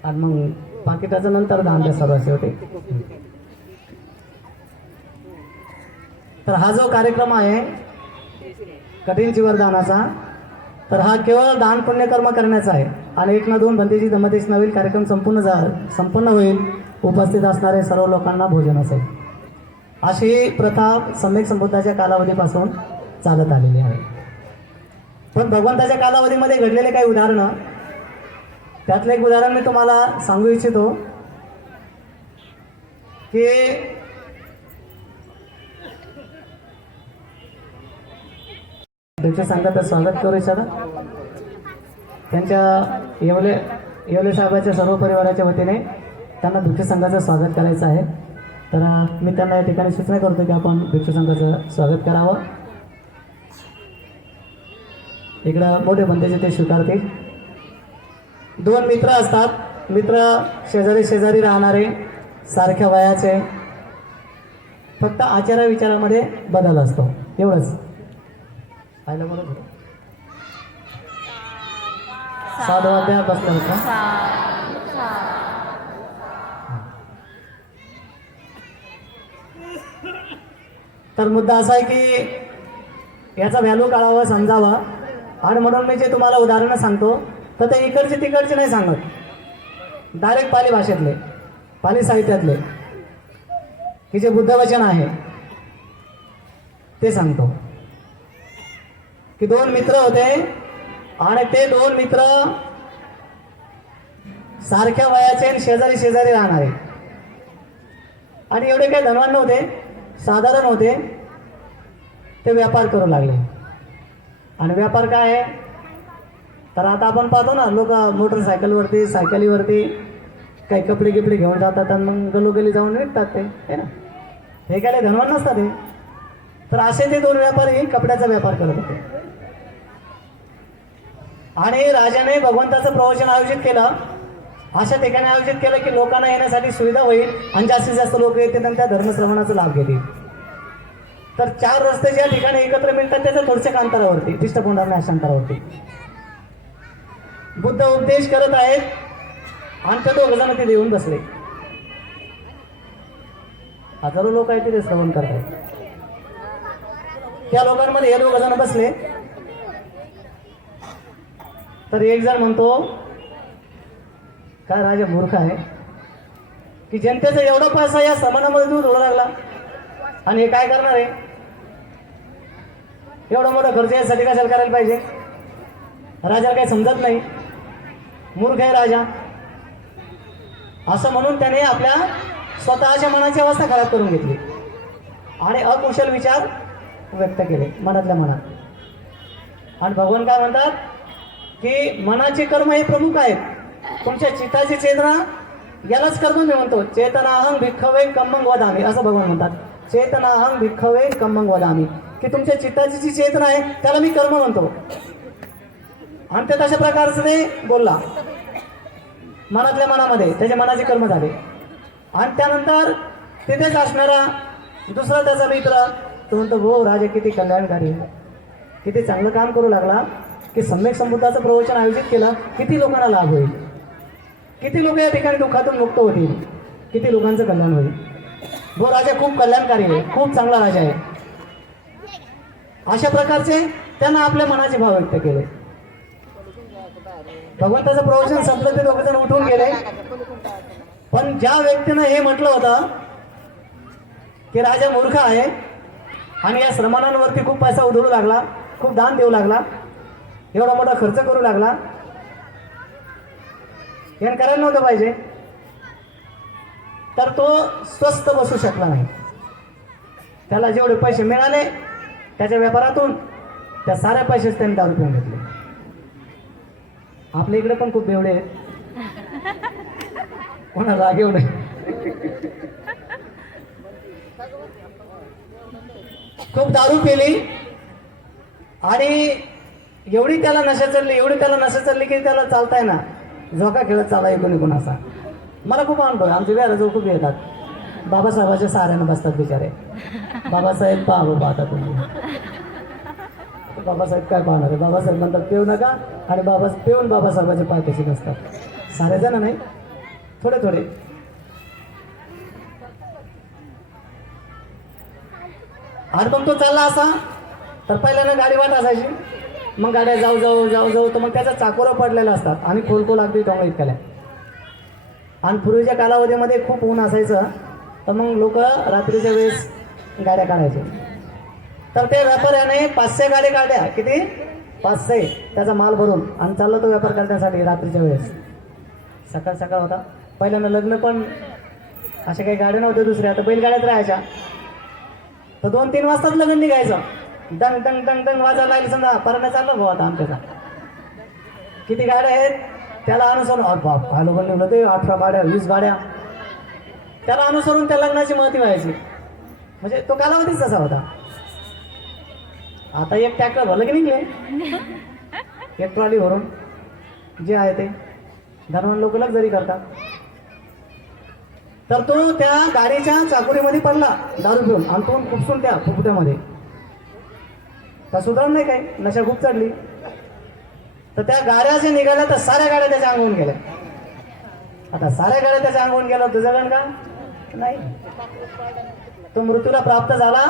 आणि मग पाकिटाचं नंतर दान द्या सर्व शेवटी. तर हा जो कार्यक्रम आहे कठीण जीवरदानाचा तर हा केवळ दान पुण्यकर्म करण्याचा आहे. आणि 1 ना 2 बंदेजी दमदेश नवीन कार्यक्रम संपन्न होईल. उपस्थित असणारे सर्व लोकांना भोजन असेल. अशी प्रथा सम्यक संबुद्धाच्या कालावधीपासून चालत आलेली आहे. पण भगवंताच्या कालावधीमध्ये घडलेले काही उदाहरणं त्यातलं एक उदाहरण मी तुम्हाला सांगू इच्छितो की तुमच्या संघाचं स्वागत करू इच्छिता. त्यांच्या येवले साहेबाच्या सर्व परिवाराच्या वतीने त्यांना भिक्षू संघाचं स्वागत करायचं आहे. तर मी त्यांना या ठिकाणी सूचना करतो की आपण भिक्षू संघाचं स्वागत करावं. इकडं मोठे बंदेचे ते स्वीकारतील. 2 मित्र असतात. मित्र शेजारी राहणारे सारख्या वयाचे फक्त आचार विचारामध्ये बदल असतो एवढंच. पाहिलं बरोबर साधवाध्या बसला होता. तर मुद्दा असा आहे की याचा व्हॅल्यू काढावा समजावा आणि म्हणून मी जे तुम्हाला उदाहरणं सांगतो तर ते इकडचे तिकडचे नाही सांगत. डायरेक्ट पाली भाषेतले पाली साहित्यातले की जे बुद्धवचन आहे ते सांगतो. की 2 मित्र होते आणि ते 2 मित्र सारख्या वयाचे आणि शेजारी राहणारे आणि एवढे काही धनवान नव्हते साधारण होते. ते व्यापार करू लागले. आणि व्यापार काय आहे तर आता आपण पाहतो ना लोक मोटरसायकलवरती सायकलीवरती काही कपडे गिपडे घेऊन जातात आणि मग गलोगली जाऊन विकतात ते है ना. हे काय धनवान नसतात ते. तर असे ते 2 व्यापारी कपड्याचा व्यापार करत होते. आणि राजाने भगवंताचं प्रवचन आयोजित केलं. अशा ठिकाणी आयोजित केलं की लोकांना येण्यासाठी सुविधा होईल आणि जास्तीत जास्त लोक येतील आणि त्या धर्मश्रवणाचा लाभ घेतील. तर 4 रस्ते ज्या ठिकाणी एकत्र मिळतात त्याच्या थोडक्या अंतरावरती, डिस्टर्ब होणार नाही अशा अंतरावरती बुद्ध उपदेश करत आहेत आणि ते 2 जण तिथे येऊन बसले. हजारो लोक आहेत तिथे श्रवण करतात. त्या लोकांमध्ये हे 2 जण बसले. तर एक जण म्हणतो, काय राजा मूर्ख आहे की जनतेचा एवढा पैसा या समानामध्ये दूर होऊ लागला आणि हे काय करणार आहे, एवढा मोठा खर्च यासाठी कशाला करायला पाहिजे, राजाला काही समजत नाही, मूर्ख आहे राजा. असं म्हणून त्याने आपल्या स्वतःच्या मनाची अवस्था खराब करून घेतली आणि अकुशल विचार व्यक्त केले मनातल्या मनात. आणि भगवान काय म्हणतात की मनाचे कर्म हे प्रमुख आहेत. तुमच्या चित्ताची चेतना यालाच कर्म मी म्हणतो. चेतनाहं भिक्खवे कम्मंग वदामी, असं भगवान म्हणतात. चेतनाहं भिक्खवे कम्मंग वदामी, की तुमच्या चित्ताची जी चेतना आहे त्याला मी कर्म म्हणतो. आणि ते तशा प्रकारचं ते बोलला मनातल्या मनामध्ये, त्याच्या मनाचे कर्म झाले. आणि त्यानंतर तिथेच असणारा दुसरा त्याचा मित्र तो म्हणतो, हो राजा किती कल्याणकारी, किती चांगलं काम करू लागला की सम्यक संबुद्धाचं प्रवचन आयोजित केलं, किती लोकांना लाभ होईल, किती लोक या ठिकाणी दुःखातून मुक्त होतील, किती लोकांचं कल्याण होईल. हो राजा खूप कल्याणकारी आहे, खूप चांगला राजा आहे. अशा प्रकारचे त्यांना आपल्या मनाचे भाव व्यक्त केले. भगवंताचं प्रवचन संपलं ते 2 जण उठून गेले. पण ज्या व्यक्तीनं हे म्हटलं होतं की राजा मूर्ख आहे आणि या श्रमणांवरती खूप पैसा उधळू लागला, खूप दान देऊ लागला, एवढा मोठा खर्च करू लागला, याने करायला नव्हतं पाहिजे, तर तो स्वस्थ बसू शकला नाही. त्याला जेवढे पैसे मिळाले त्याच्या व्यापारातून त्या साऱ्या पैसेच त्यांनी दारू पिऊन घेतले. आपल्या इकडे पण खूप बेवडे आहेत, कोणाला राग येऊ नये. खूप दारू पिली आणि एवढी त्याला नशा चढली की त्याला चालताय ना झोका खेळत चालाय कोणी कोणाचा. मला खूप अनुभव आहे. आमच्या घराजवळ खूप येतात, बाबासाहेबाच्या सहाऱ्यानं बसतात बिचारे. बाबासाहेब पहा बाबा, आता तुम्ही बाबासाहेब काय पाहणार आहे, बाबासाहेब म्हणतात पिऊ नका आणि पिऊन बाबासाहेबाच्या पायथ्याशी बसतात. सारे जण नाही, थोडे थोडे. आणि मग तो चालला असा तर पहिल्यानं गाडी वाट असायची, मग गाड्या जाऊ जाऊ जाऊ जाऊ तर मग त्याचा चाकोरं पडलेला असतात आणि खोलखोल अगदी टोंग इतक्याला. आणि पूर्वीच्या कालावधीमध्ये खूप ऊन असायचं तर मग लोक रात्रीच्या वेळेस गाड्या काढायचे. तर त्या व्यापाऱ्याने 500 गाड्या काढल्या, किती 500, त्याचा माल भरून आणि चालला तो व्यापार करण्यासाठी रात्रीच्या वेळेस. सकाळ सकाळ होता. पहिल्यांदा लग्न पण अशा काही गाड्या नव्हत्या दुसऱ्या, आता बैलगाड्यात राहायच्या. तर 2-3 वाजताच लग्न निघायचं. डंग डंग डंग डंग वाजायला लागली, समजा परण्या चाललं भाऊ आता आमच्याचा. किती गाड्या आहेत त्याला अनुसरून, बाप काय लोक निघलं ते 18 गाड्या 20 गाड्या, त्याला अनुसरून त्या लग्नाची महती व्हायची. म्हणजे तो कालावधीच तसा होता. आता एक ट्रॅक्टर भरलं की निघले, एक ट्रॉली भरून जे आहे ते धनवान लोक लक्झरी करतात. तर तो त्या गाडीच्या चाकोरीमध्ये पडला दारू पिऊन आणि तो खुपसून त्या फुफुट्यामध्ये. त्या सुधारण नाही काही, नशा खूप चढली. तर त्या गाड्या जे निघाल्या तर साऱ्या गाड्या त्याच्या अंगवून गेल्या. आता साऱ्या गाड्या त्याच्या अंगवून गेल्या, तुझं गण का नाही. तो मृत्यूला प्राप्त झाला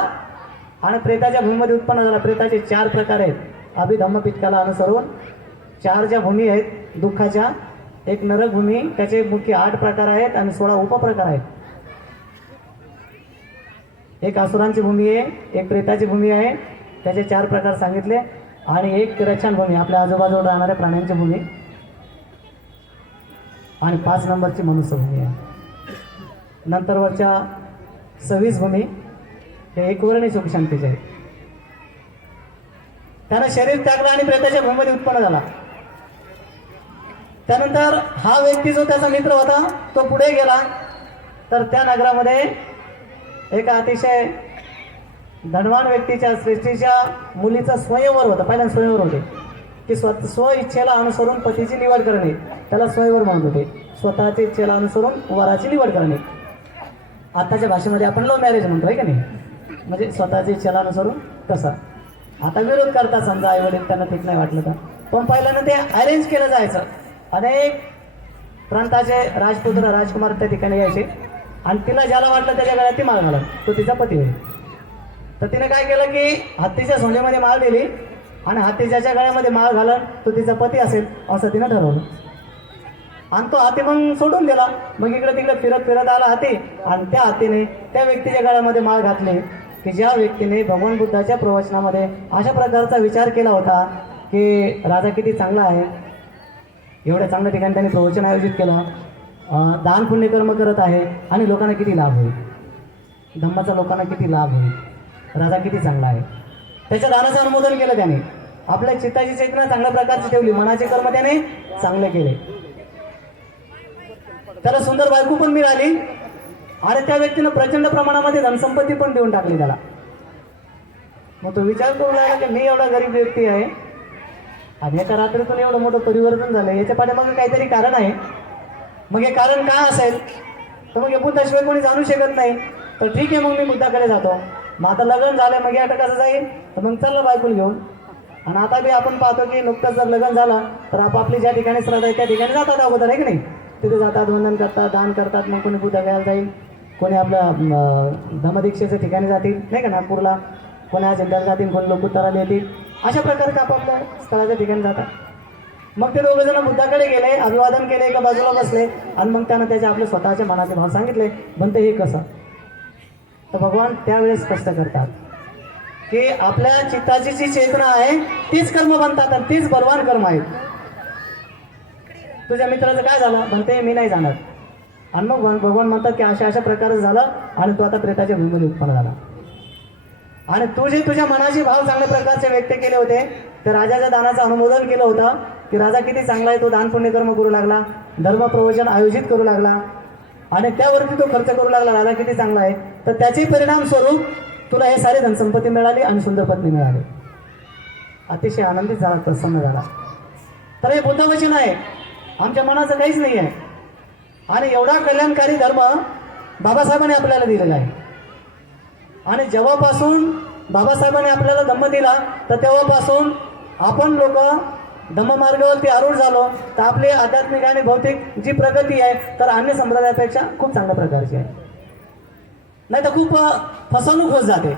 आणि प्रेताच्या भूमीमध्ये उत्पन्न झाला. प्रेताचे 4 प्रकार आहेत. अभिधम्म पित्काला अनुसरून 4 ज्या भूमी आहेत दुःखाच्या, एक नरक भूमी, त्याचे मुख्य 8 प्रकार आहेत आणि 16 उपप्रकार आहेत. एक असुरांची भूमी आहे, एक प्रेताची भूमी आहे, त्याचे 4 प्रकार सांगितले, आणि एक तिरछान भूमी, आपल्या आजूबाजूला राहणाऱ्या प्राण्यांची भूमी, आणि 5 नंबरची मनुष्य भूमी आहे. नंतर वरच्या 26 भूमी हे एकवर्णी सुख शांतीचे आहेत. त्यानं शरीर त्यागलं आणि प्रेताच्या भूमीमध्ये उत्पन्न झाला. त्यानंतर हा व्यक्ती जो त्याचा मित्र होता तो पुढे गेला तर त्या नगरामध्ये एका अतिशय धनवान व्यक्तीच्या, श्रेष्ठीच्या मुलीचा स्वयंवर होता. पहिल्यांदा स्वयंवर होते की स्व इच्छेला अनुसरून पतीची निवड करणे, त्याला स्वयंवर म्हणत होते. स्वतःच्या इच्छेला अनुसरून वराची निवड करणे. आताच्या भाषेमध्ये आपण लव्ह मॅरेज म्हणतो, आहे का नाही. म्हणजे स्वतःची इच्छेला अनुसरून तसं. आता विरोध करतात समजा आई वडील त्यांना ठीक नाही वाटलं तर, पण पहिल्यानं ते अरेंज केलं जायचं. अनेक प्रांताचे राजपुत्र राजकुमार त्या ठिकाणी यायचे आणि तिला ज्याला वाटलं त्याच्या गळ्यात ती माळ घालत, तो तिचा पती होईल. तर तिने काय केलं की हत्तीच्या सोंडेमध्ये माळ दिली आणि हत्ती ज्याच्या गळ्यामध्ये माळ घालन तो तिचा पती असेल असं तिनं ठरवलं. आणि तो हाती मग सोडून दिला. मग इकडे तिकडे फिरत फिरत आला हाती आणि त्या हातीने त्या व्यक्तीच्या गळ्यामध्ये माळ घातली की ज्या व्यक्तीने भगवान बुद्धाच्या प्रवचनामध्ये अशा प्रकारचा विचार केला होता की राजा किती चांगला आहे, एवढ्या चांगल्या ठिकाणी त्यांनी प्रवचन आयोजित केलं, दान पुण्यकर्म करत आहे आणि लोकांना किती लाभ होईल, धम्माचा लोकांना किती लाभ होईल, राजा किती चांगला आहे. त्याच्या दानाचं अनुमोदन केलं त्याने. आपल्या चित्ताची चेतना चांगल्या प्रकारची ठेवली, मनाचे कर्म त्याने चांगले केले. त्याला सुंदर बायको पण मिळाली आणि त्या व्यक्तीनं प्रचंड प्रमाणामध्ये धनसंपत्ती पण देऊन टाकली त्याला. मग तो विचार करू लागला की मी एवढा गरीब व्यक्ती आहे आणि एका रात्रीतून एवढं मोठं परिवर्तन झालं, याच्या पाठीमागे काहीतरी कारण आहे. मग हे कारण काय असेल तर मग हे बुद्धाशिवाय कोणी जाणू शकत नाही. तर ठीक आहे, मग मी बुद्धाकडे जातो. मग आता लग्न झालं, मग या कसं जाईल, तर मग चाललं बायकोला घेऊन. आणि आता बी आपण पाहतो की नुकतंच जर लग्न झालं तर आपापली ज्या ठिकाणी श्रद्धा आहे त्या ठिकाणी जातात अगोदर, आहे की नाही. तिथे जातात, वंदन करतात, दान करतात. मग कोणी बुद्धगयाला जाईल, कोणी आपल्या धम्मदीक्षेच्या ठिकाणी जातील, नाही का, नागपूरला, कोणी अजिंठ्याला जातील, कोणी लोकुत्तराला येतील. अशा प्रकारे आपापल्या स्थळाच्या ठिकाणी जातात. मग ते दोघे जण बुद्धाकडे गेले, अभिवादन केले, एका बाजूला बसले आणि मग त्यानं त्याचे आपले स्वतःचे मनाचे भाव सांगितले. म्हणते हे कसं, तर भगवान त्यावेळेस स्पष्ट करतात की आपल्या चित्ताची जी चेतना आहे तीच कर्म बनतात आणि तीच बलवान कर्म आहेत. तुझ्या मित्राचं काय झालं, म्हणते मी नाही जाणार. आणि मग भगवान म्हणतात की अशा अशा प्रकारे झालं आणि तो आता प्रेताच्या भूमीमध्ये उत्पन्न झाला. आणि तू जे तुझ्या मनाचे भाव चांगल्या प्रकारचे व्यक्त केले होते, त्या राजाच्या दानाचं अनुमोदन केलं होतं की राजा किती चांगला आहे, तो दान पुण्यकर्म करू लागला, धर्म प्रवचन आयोजित करू लागला आणि त्यावरती तो खर्च करू लागला, राजा किती चांगला आहे. तर त्याचे परिणाम स्वरूप तुला हे सारे धनसंपत्ती मिळाली आणि सुंदर पत्नी मिळाली. अतिशय आनंदित झाला, प्रसन्न झाला. तर हे बुद्धवचन आहे, आमच्या मनाचं काहीच नाही आहे. आणि एवढा कल्याणकारी धर्म बाबासाहेबांनी आपल्याला दिलेला आहे. आणि जेव्हापासून बाबासाहेबांनी आपल्याला धम्म दिला तर तेव्हापासून आपण लोक धम्ममार्गावरती आरूढ झालो. तर आपली आध्यात्मिक आणि भौतिक जी प्रगती आहे तर अन्य संप्रदायापेक्षा खूप चांगल्या प्रकारची आहे. नाही तर खूप फसवणूक होत जाते.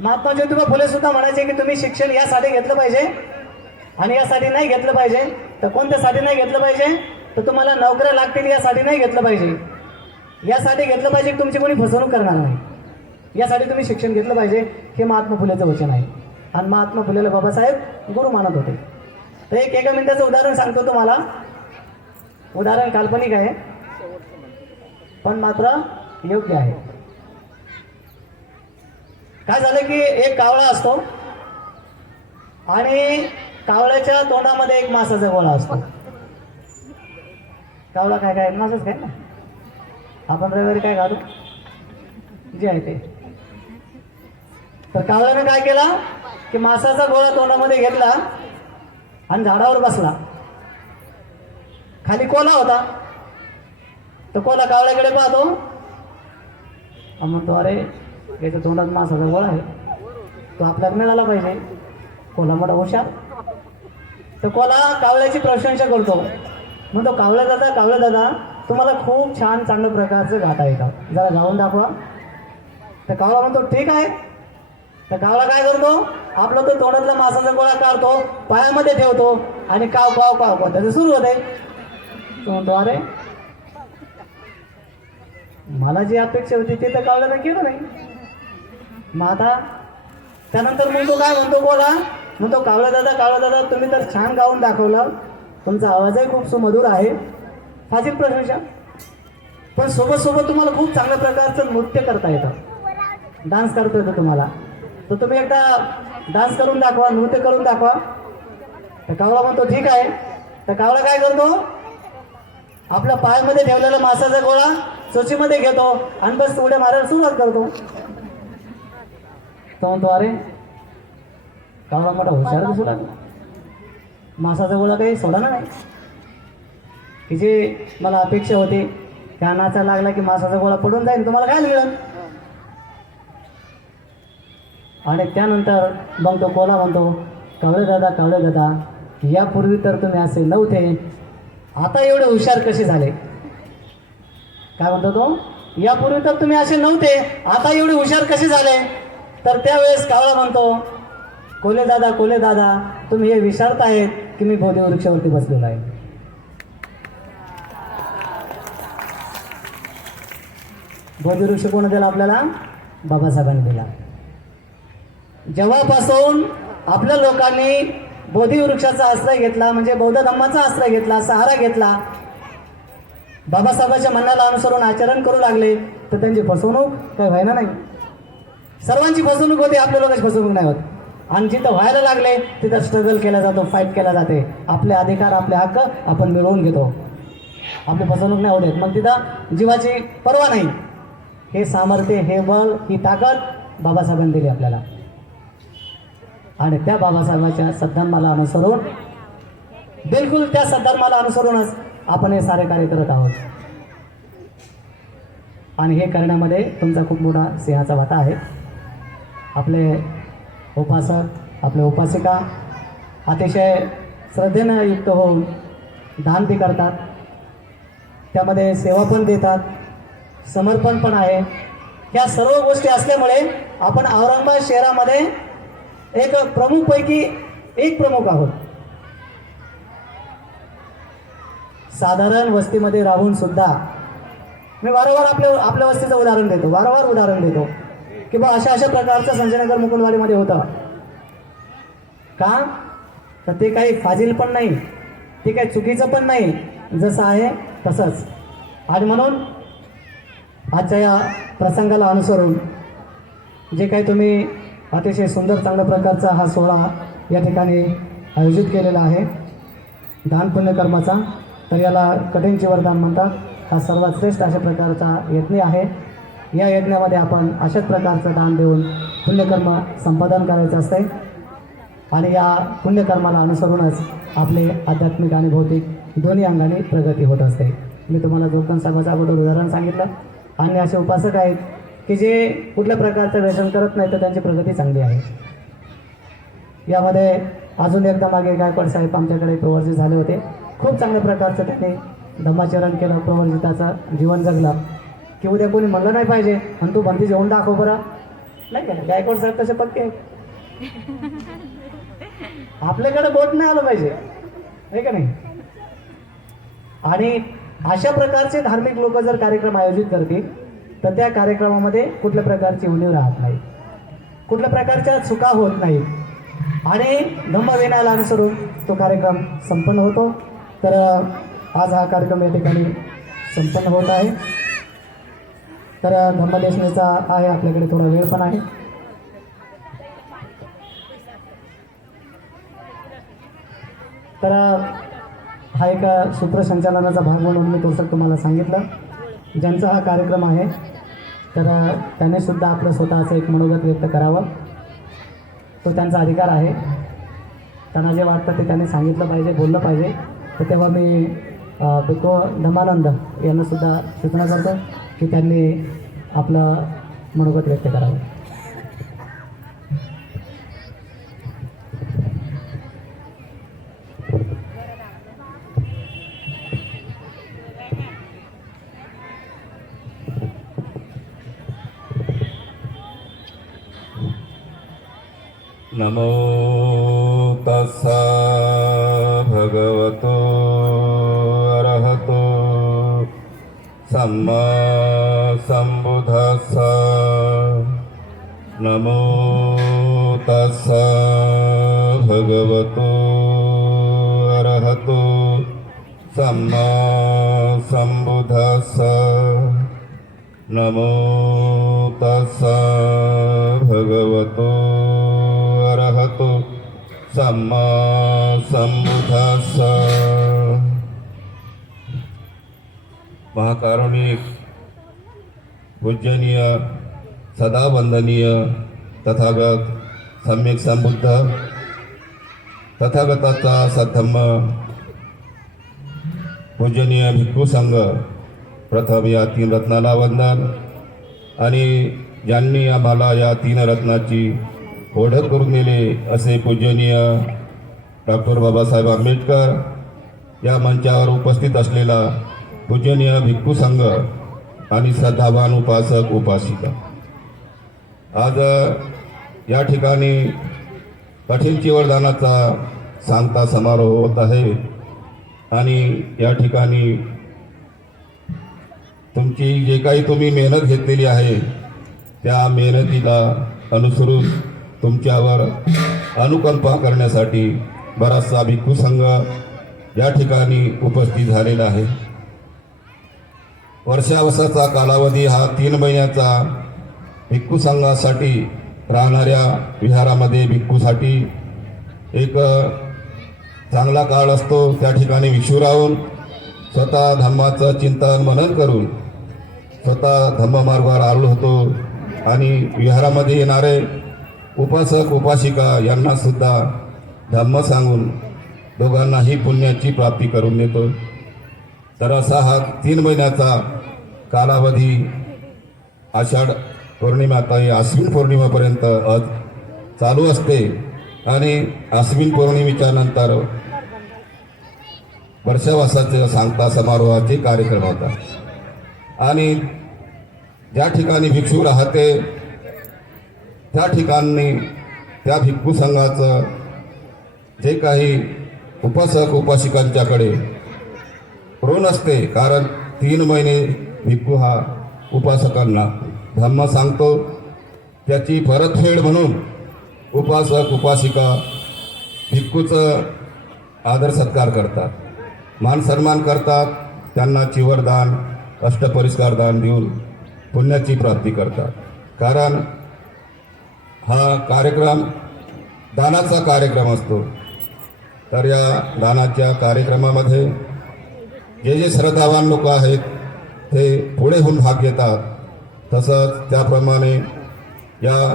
महात्मा ज्योतिबा फुले सुद्धा म्हणायचे की तुम्ही शिक्षण यासाठी घेतलं पाहिजे आणि यासाठी नाही घेतलं पाहिजे. तर कोणत्यासाठी नाही घेतलं पाहिजे, तर तुम्हाला नोकऱ्या लागतील यासाठी नाही घेतलं पाहिजे. यासाठी घेतलं पाहिजे की तुमची कोणी फसवणूक करणार नाही, यासाठी तुम्ही शिक्षण घेतलं पाहिजे. हे महात्मा फुलेचं वचन आहे. आणि महात्मा फुलेला बाबासाहेब गुरु मानत होते. तर एका मिनिटाचं उदाहरण सांगतो तुम्हाला. उदाहरण काल्पनिक आहे पण मात्र योग्य आहे. काय झालं की एक कावळा असतो आणि कावळ्याच्या तोंडामध्ये एक मासाचा गोळा असतो. कावळा काय काय मासच काय ना, आपण रविवारी काय घालू जे आहे ते. तर कावळ्याने काय केला की मासाचा गोळा तोंडामध्ये घेतला आणि झाडावर बसला. खाली कोला होता. तर कोला कावळ्याकडे पाहतो आणि म्हणतो अरे याच्या तोंडात मासाचा गोळा आहे, तो आपल्याला मिळाला पाहिजे. कोला मोठा हुशार. तर कोला कावळ्याची प्रशंसा करतो. म्हणतो कावळा दादा तुम्हाला खूप छान चांगल्या प्रकारचं गाता येतं, जरा गाऊन दाखवा. तर कावळा म्हणतो ठीक आहे. तर कावळा काय करतो, आपला तो तोंडातला मासाचा गोळा काढतो, पायामध्ये ठेवतो आणि काव काव काव काव त्याचं सुरू होते. तो म्हणतो अरे मला जी अपेक्षा होती ते तर कावळ्यानं केलं नाही. मग आता त्यानंतर मग तो काय म्हणतो बोला, म्हणतो कावळा दादा तुम्ही तर छान गाऊन दाखवलं, तुमचा आवाजही खूप सुमधुर आहे, फाजील प्रशंसा. पण सोबत तुम्हाला खूप चांगल्या प्रकारचं नृत्य करता येतं, डान्स करता येतो तुम्हाला. तर तुम्ही एकदा डान्स करून दाखवा, नृत्य करून दाखवा. तर कावळा म्हणतो ठीक आहे. तर कावळा काय करतो, आपल्या पायामध्ये ठेवलेला मासाचा गोळा चोचीमध्ये घेतो आणि बस उड्या मारायला सुरुवात करतो. तो म्हणतो अरे कावळा मोठा हुशार दिसू लागला, मासाचा गोळा काही सोडा नाही. की जे मला अपेक्षा होती, त्या नाचा लागला की मासाचा गोळा पडून जाईल, तुम्हाला काय मिळेल. आणि त्यानंतर मग तो कोला म्हणतो, कावळे दादा यापूर्वी तर तुम्ही असे नव्हते, आता एवढे हुशार कसे झाले? काय म्हणतो तो? यापूर्वी तर तुम्ही असे नव्हते, आता एवढे हुशार कसे झाले? तर त्यावेळेस कावळा म्हणतो, कोले दादा तुम्ही हे विचारतायत की मी बोधी वृक्षावरती बसलेलो आहे. बोधी वृक्ष कोण दिला आपल्याला? बाबासाहेबांनी दिला. जेव्हापासून आपल्या लोकांनी बोधी वृक्षाचा आश्रय घेतला, म्हणजे बौद्ध धम्माचा आश्रय घेतला, सहारा घेतला, बाबासाहेबांच्या म्हणण्याला अनुसरून आचरण करू लागले, तर त्यांची फसवणूक काही व्हायना नाही. सर्वांची फसवणूक होते, आपल्या लोकांची फसवणूक नाही होत. आणि जिथं व्हायला लागले तिथं स्ट्रगल केला जातो, फाईट केला जाते, आपले अधिकार आपले हक्क आपण मिळवून घेतो, आपली फसवणूक नाही होत. मग तिथं जीवाची पर्वा नाही. हे सामर्थ्य, हे बळ, ही ताकद बाबासाहेबांनी दिली आपल्याला. आणि त्या बाबासाहेबांच्या सद्धर्माला अनुसरून, बिलकुल त्या सद्धर्माला अनुसरूनच आपण हे सारे कार्य करत आहोत. आणि हे करण्यामध्ये तुमचा खूप मोठा सिंहाचा वाटा आहे. आपले उपासक, आपले उपासिका अतिशय श्रद्धेनं युक्त होऊन दान बी करतात, त्यामध्ये सेवा पण देतात, समर्पण पण आहे. ह्या सर्व गोष्टी असल्यामुळे आपण औरंगाबाद शहरामध्ये एक प्रमुखपैकी एक प्रमुख आहोत. साधारण वस्तीमध्ये राहून सुद्धा मी वारंवार आपल्या वस्तीचं उदाहरण देतो की बा अशा प्रकारचं संजयनगर मुकुंदवाडीमध्ये होतं का? तर ते काही फाजील पण नाही, ते काही चुकीचं पण नाही, जसं आहे तसंच. आणि म्हणून आजच्या या प्रसंगाला अनुसरून जे काही तुम्ही अतिशय सुंदर चांगल्या प्रकारचा हा सोहळा या ठिकाणी आयोजित केलेला आहे दान पुण्यकर्माचा, तर याला कठीणचे वरदान म्हणतात. हा सर्वात श्रेष्ठ अशा प्रकारचा यज्ञ आहे. या यज्ञामध्ये आपण अशाच प्रकारचं दान देऊन पुण्यकर्म संपादन करायचं असते. आणि या पुण्यकर्माला अनुसरूनच आपले आध्यात्मिक आणि भौतिक दोन्ही अंगाने प्रगती होत असते. मी तुम्हाला जोगन साहेबाच्या अगोदर उदाहरण सांगितलं. आणि असे उपासक आहेत की जे कुठल्या प्रकारचं व्यसन करत नाही, तर त्यांची प्रगती चांगली आहे. यामध्ये अजून एकदा मागे गायकवाड साहेब आमच्याकडे प्रवर्जित झाले होते. खूप चांगल्या प्रकारचं त्यांनी धम्माचरण केलं, प्रवर्जिताचं जीवन जगलं की उद्या कोणी म्हणलं नाही पाहिजे आणि तू बंदी जेवून दाखव बरं, नाही का? गायकवाड साहेब तसे पक्के आहेत. आपल्याकडे बोट नाही आलं पाहिजे, नाही का नाही? आणि अशा प्रकारचे धार्मिक लोक जर कार्यक्रम आयोजित करतील तर त्या कार्यक्रमामध्ये कुठल्या प्रकारची उणीव राहत नाही, कुठल्या प्रकारच्या चुका होत नाही आणि धम्मविनयाला अनुसरून तो कार्यक्रम संपन्न होतो. तर आज हा कार्यक्रम या ठिकाणी संपन्न होत आहे. तर धम्मदेशनेचा आहे, आपल्याकडे थोडा वेळ पण आहे. तर हा एक सूत्रसंचालनाचा भाग म्हणून मी तसं तुम्हाला सांगितलं. ज्यांचा हा कार्यक्रम आहे तर त्याने सुद्धा आपलं स्वतःचं एक मनोगत व्यक्त करावं, तो त्यांचा अधिकार आहे. त्यांना जे वाटतं ते त्यांनी सांगितलं पाहिजे, बोललं पाहिजे. तर तेव्हा मी बिको धमानंद यांना सुद्धा सूचना करतो की त्यांनी आपलं मनोगत व्यक्त करावं. नमो तस्सा भगवतो अरहतो सम्मा संबुद्धस्सा. नमो तस्सा भगवतो अरहतो सम्मा संबुद्धस्सा. नमो तस्सा भगवतो अरहतो सम्मा संबुद्धस्सा. महाकारुणिक, पूजनीय, सदा वंदनीय तथागत सम्यक संबुद्ध, तथागताचा सद्धम्म, पूजनीय भिक्खू संघ, प्रथम या तीन रत्नाला वंदन. आणि ज्यांनी आम्हाला या तीन रत्नाची ओळख करून दिले असे पूजनीय डॉक्टर बाबासाहेब आंबेडकर या मंचावर उपस्थित असलेला पूजनीय भिक्खू संघ आणि श्रद्धावान उपासक उपासिका, आज या ठिकाणी कठीण चिवरदानाचा सांगता समारोह होत आहे आणि या ठिकाणी तुमची जे काही तुम्ही मेहनत घेतलेली आहे त्या मेहनतीला अनुसरून तुमच्यावर अनुकंपा करण्यासाठी बराचसा भिक्खू संघ या ठिकाणी उपस्थित झालेला आहे. वर्षावर्षाचा कालावधी हा 3 महिन्याचा भिक्खू संघासाठी राहणाऱ्या विहारामध्ये भिक्खूसाठी एक चांगला काळ असतो. त्या ठिकाणी भिक्षू राहून स्वतः धम्माचं चिंतन मनन करून स्वतः धम्ममार्गावर आलो होतो आणि विहारामध्ये येणारे उपासक उपासिका यांना सुद्धा धम्म सांगून दोघांनाही पुण्याची प्राप्ती करून देतो. तर असा हा 3 महिन्याचा कालावधी आषाढ पौर्णिमा ते आश्विन पौर्णिमेपर्यंत चालू असते आणि आश्विन पौर्णिमेच्या नंतर वर्षावासाचे सांगता समारोहाचे कार्यक्रम होतात आणि ज्या ठिकाणी भिक्षू राहते त्या ठिकाणी त्या भिक्खू संघाचं जे काही उपासक उपासिकांच्याकडे ऋण असते, कारण 3 महिने भिक्खू हा उपासकांना धम्म सांगतो, त्याची परतफेड म्हणून उपासक उपासिका भिक्खूचं आदर सत्कार करतात, मान सन्मान करतात, त्यांना चिवरदान अष्टपरिष्कार दान देऊन पुण्याची प्राप्ती करतात. कारण हा कार्यक्रम दानाचा कार्यक्रम असतो. तर या दानाच्या कार्यक्रमामध्ये जे जे श्रद्धावान लोक आहेत ते पुढे होऊन भाग घेतात. तसंच त्याप्रमाणे या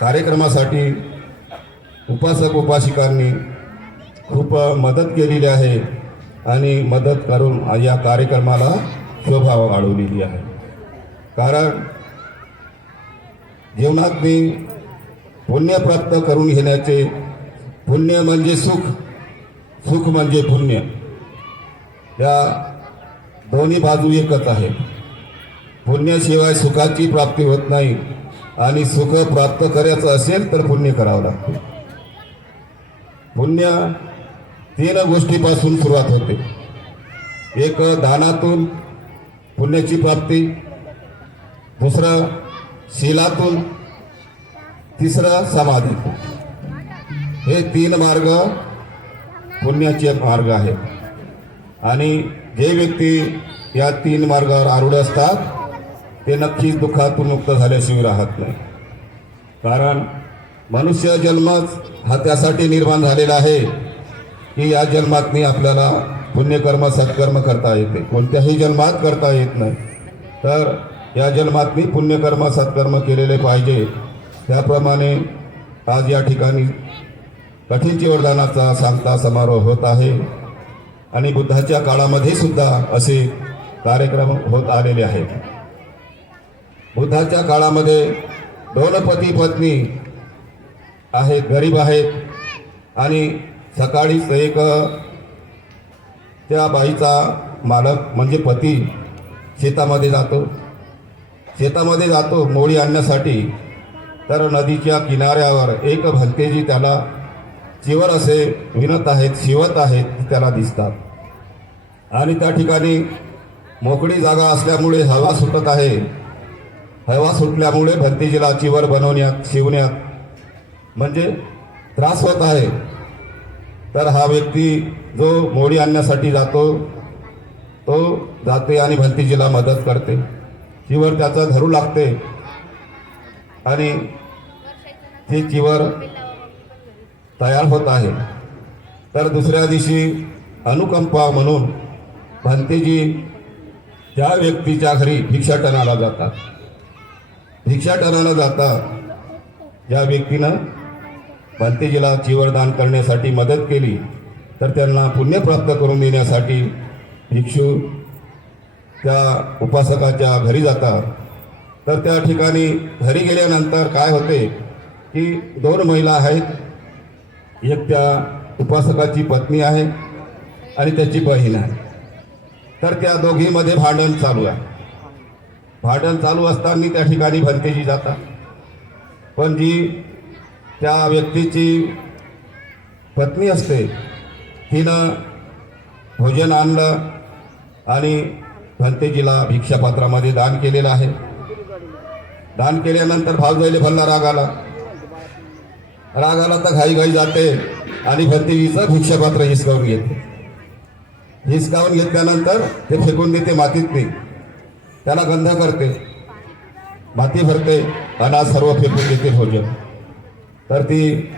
कार्यक्रमासाठी उपासक उपासिकांनी खूप मदत केलेली आहे आणि मदत करून या कार्यक्रमाला शोभा वाढवलेली आहे. कारण जीवनात मी पुण्य प्राप्त करून घेण्याचे, पुण्य म्हणजे सुख, सुख म्हणजे पुण्य, या दोन्ही बाजू एकच आहेत. पुण्याशिवाय सुखाची प्राप्ती होत नाही आणि सुख प्राप्त करायचं असेल तर पुण्य करावं लागते. पुण्य 3 गोष्टीपासून सुरुवात होते. एक दानातून पुण्याची प्राप्ती, दुसरं शीलातून, तिसरं समाधीतून. हे 3 मार्ग पुण्याचे मार्ग आहेत आणि जे व्यक्ती या 3 मार्गावर आरूढ असतात ते नक्कीच दुःखातून मुक्त झाल्याशिवाय राहत नाही. कारण मनुष्य जन्मच हा त्यासाठी निर्माण झालेला आहे की या जन्मातनी आपल्याला पुण्यकर्म सत्कर्म करता येते, कोणत्याही जन्मात करता येत नाही. तर या जन्मातनी पुण्यकर्म सत्कर्म केलेले पाहिजे. त्याप्रमाणे आज या ठिकाणी कठीण चिवरदानाचा सांगता समारोह होत आहे आणि बुद्धाच्या काळामध्ये सुद्धा असे कार्यक्रम होत आलेले आहेत. बुद्धाच्या काळामध्ये 2 पती पत्नी आहेत, गरीब आहेत आणि सकाळीच एक त्या बाईचा मालक म्हणजे पती शेतामध्ये जातो मोळी आणण्यासाठी. तर नदीच्या किनाऱ्यावर एक भंतेजी त्याला चिवर असे विणत आहेत, शिवत आहेत, त्याला दिसतात आणि त्या ठिकाणी मोकळी जागा असल्यामुळे हवा सुटत आहे. हवा सुटल्यामुळे भंतेजीला चिवर बनवण्यात शिवण्यात म्हणजे त्रास होत आहे. तर हा व्यक्ती जो मोडी आणण्यासाठी जातो तो जाते आणि भंतेजीला मदत करते. चिवर त्याचा धरू लागते आणि ती चिवर तयार होत आहे. तर दुसऱ्या दिवशी अनुकंपा म्हणून भंतेजी त्या व्यक्तीच्या घरी भिक्षाटनाला जातात. भिक्षाटनाला जातात ज्या व्यक्तीनं भंतेजीला चिवरदान करण्यासाठी मदत केली तर त्यांना पुण्य प्राप्त करून देण्यासाठी भिक्षू त्या उपासकाच्या घरी जातात. तर त्या ठिकाणी घरी गेल्यानंतर काय होते की 2 महिला आहेत, एक त्या उपासकाची पत्नी आहे आणि त्याची बहीण आहे. तर त्या दोघीमध्ये भांडण चालू आहे. भांडण चालू असताना त्या ठिकाणी भंतेजी जातात. पण जी त्या व्यक्तीची पत्नी असते तिनं भोजन आणलं आणि भंतेजीला भिक्षापात्रामध्ये दान केलेलं आहे. दान केल्यानंतर भावजाईले भल्ला राग आला तर घाई जाते आणि भंतेजीचं भिक्षापात्र हिसकावून घेते. हिसकावून घेतल्यानंतर ते फेकून देते मातीत. ते त्याला गंध करते, माती भरते आणि सर्व फेकून देते भोजन. तर ती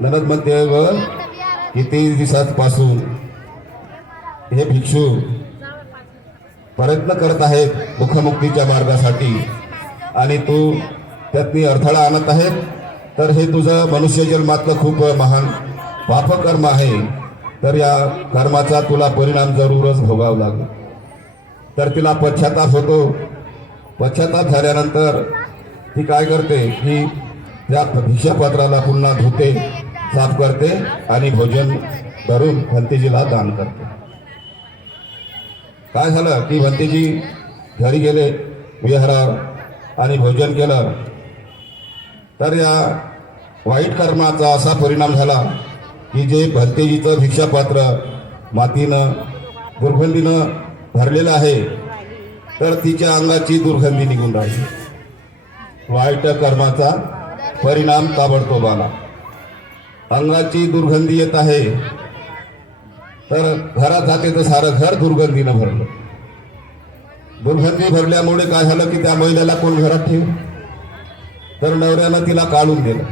ननद म्हणते व किती दिवसांपासून हे भिक्षू प्रयत्न करत आहेत मुखमुक्तीच्या मार्गासाठी आणि तू त्यातनी अडथळा आणत आहेत. तर हे तुझं मनुष्य जन्मातलं खूप महान पापकर्म आहे. तर या कर्माचा तुला परिणाम जरूरच भोगावा लागेल. तर तिला पश्चाताप होतो. पश्चाताप झाल्यानंतर ती काय करते की त्या भिक्षापात्राला पुन्हा धुते, साफ करते आणि भोजन भरून भंतेजीला दान करते. काय झालं की भंतेजी घरी गेले विहारावर आणि भोजन केलं. तर या वाईट कर्माचा असा परिणाम झाला की जे भंतेजीचं भिक्षापात्र मातीनं दुर्गंधीनं भरलेलं आहे तर तिच्या अंगाची दुर्गंधी निघून राहिली. वाईट कर्माचा परिणाम ताबडतोब आला. अंगाची दुर्गंधी येत आहे. तर घरात जाते तर सारं घर दुर्गंधीनं भरलं. दुर्गंधी भरल्यामुळे काय झालं की त्या महिलेला कोण घरात ठेव. तर नवऱ्यानं तिला काढून दिलं.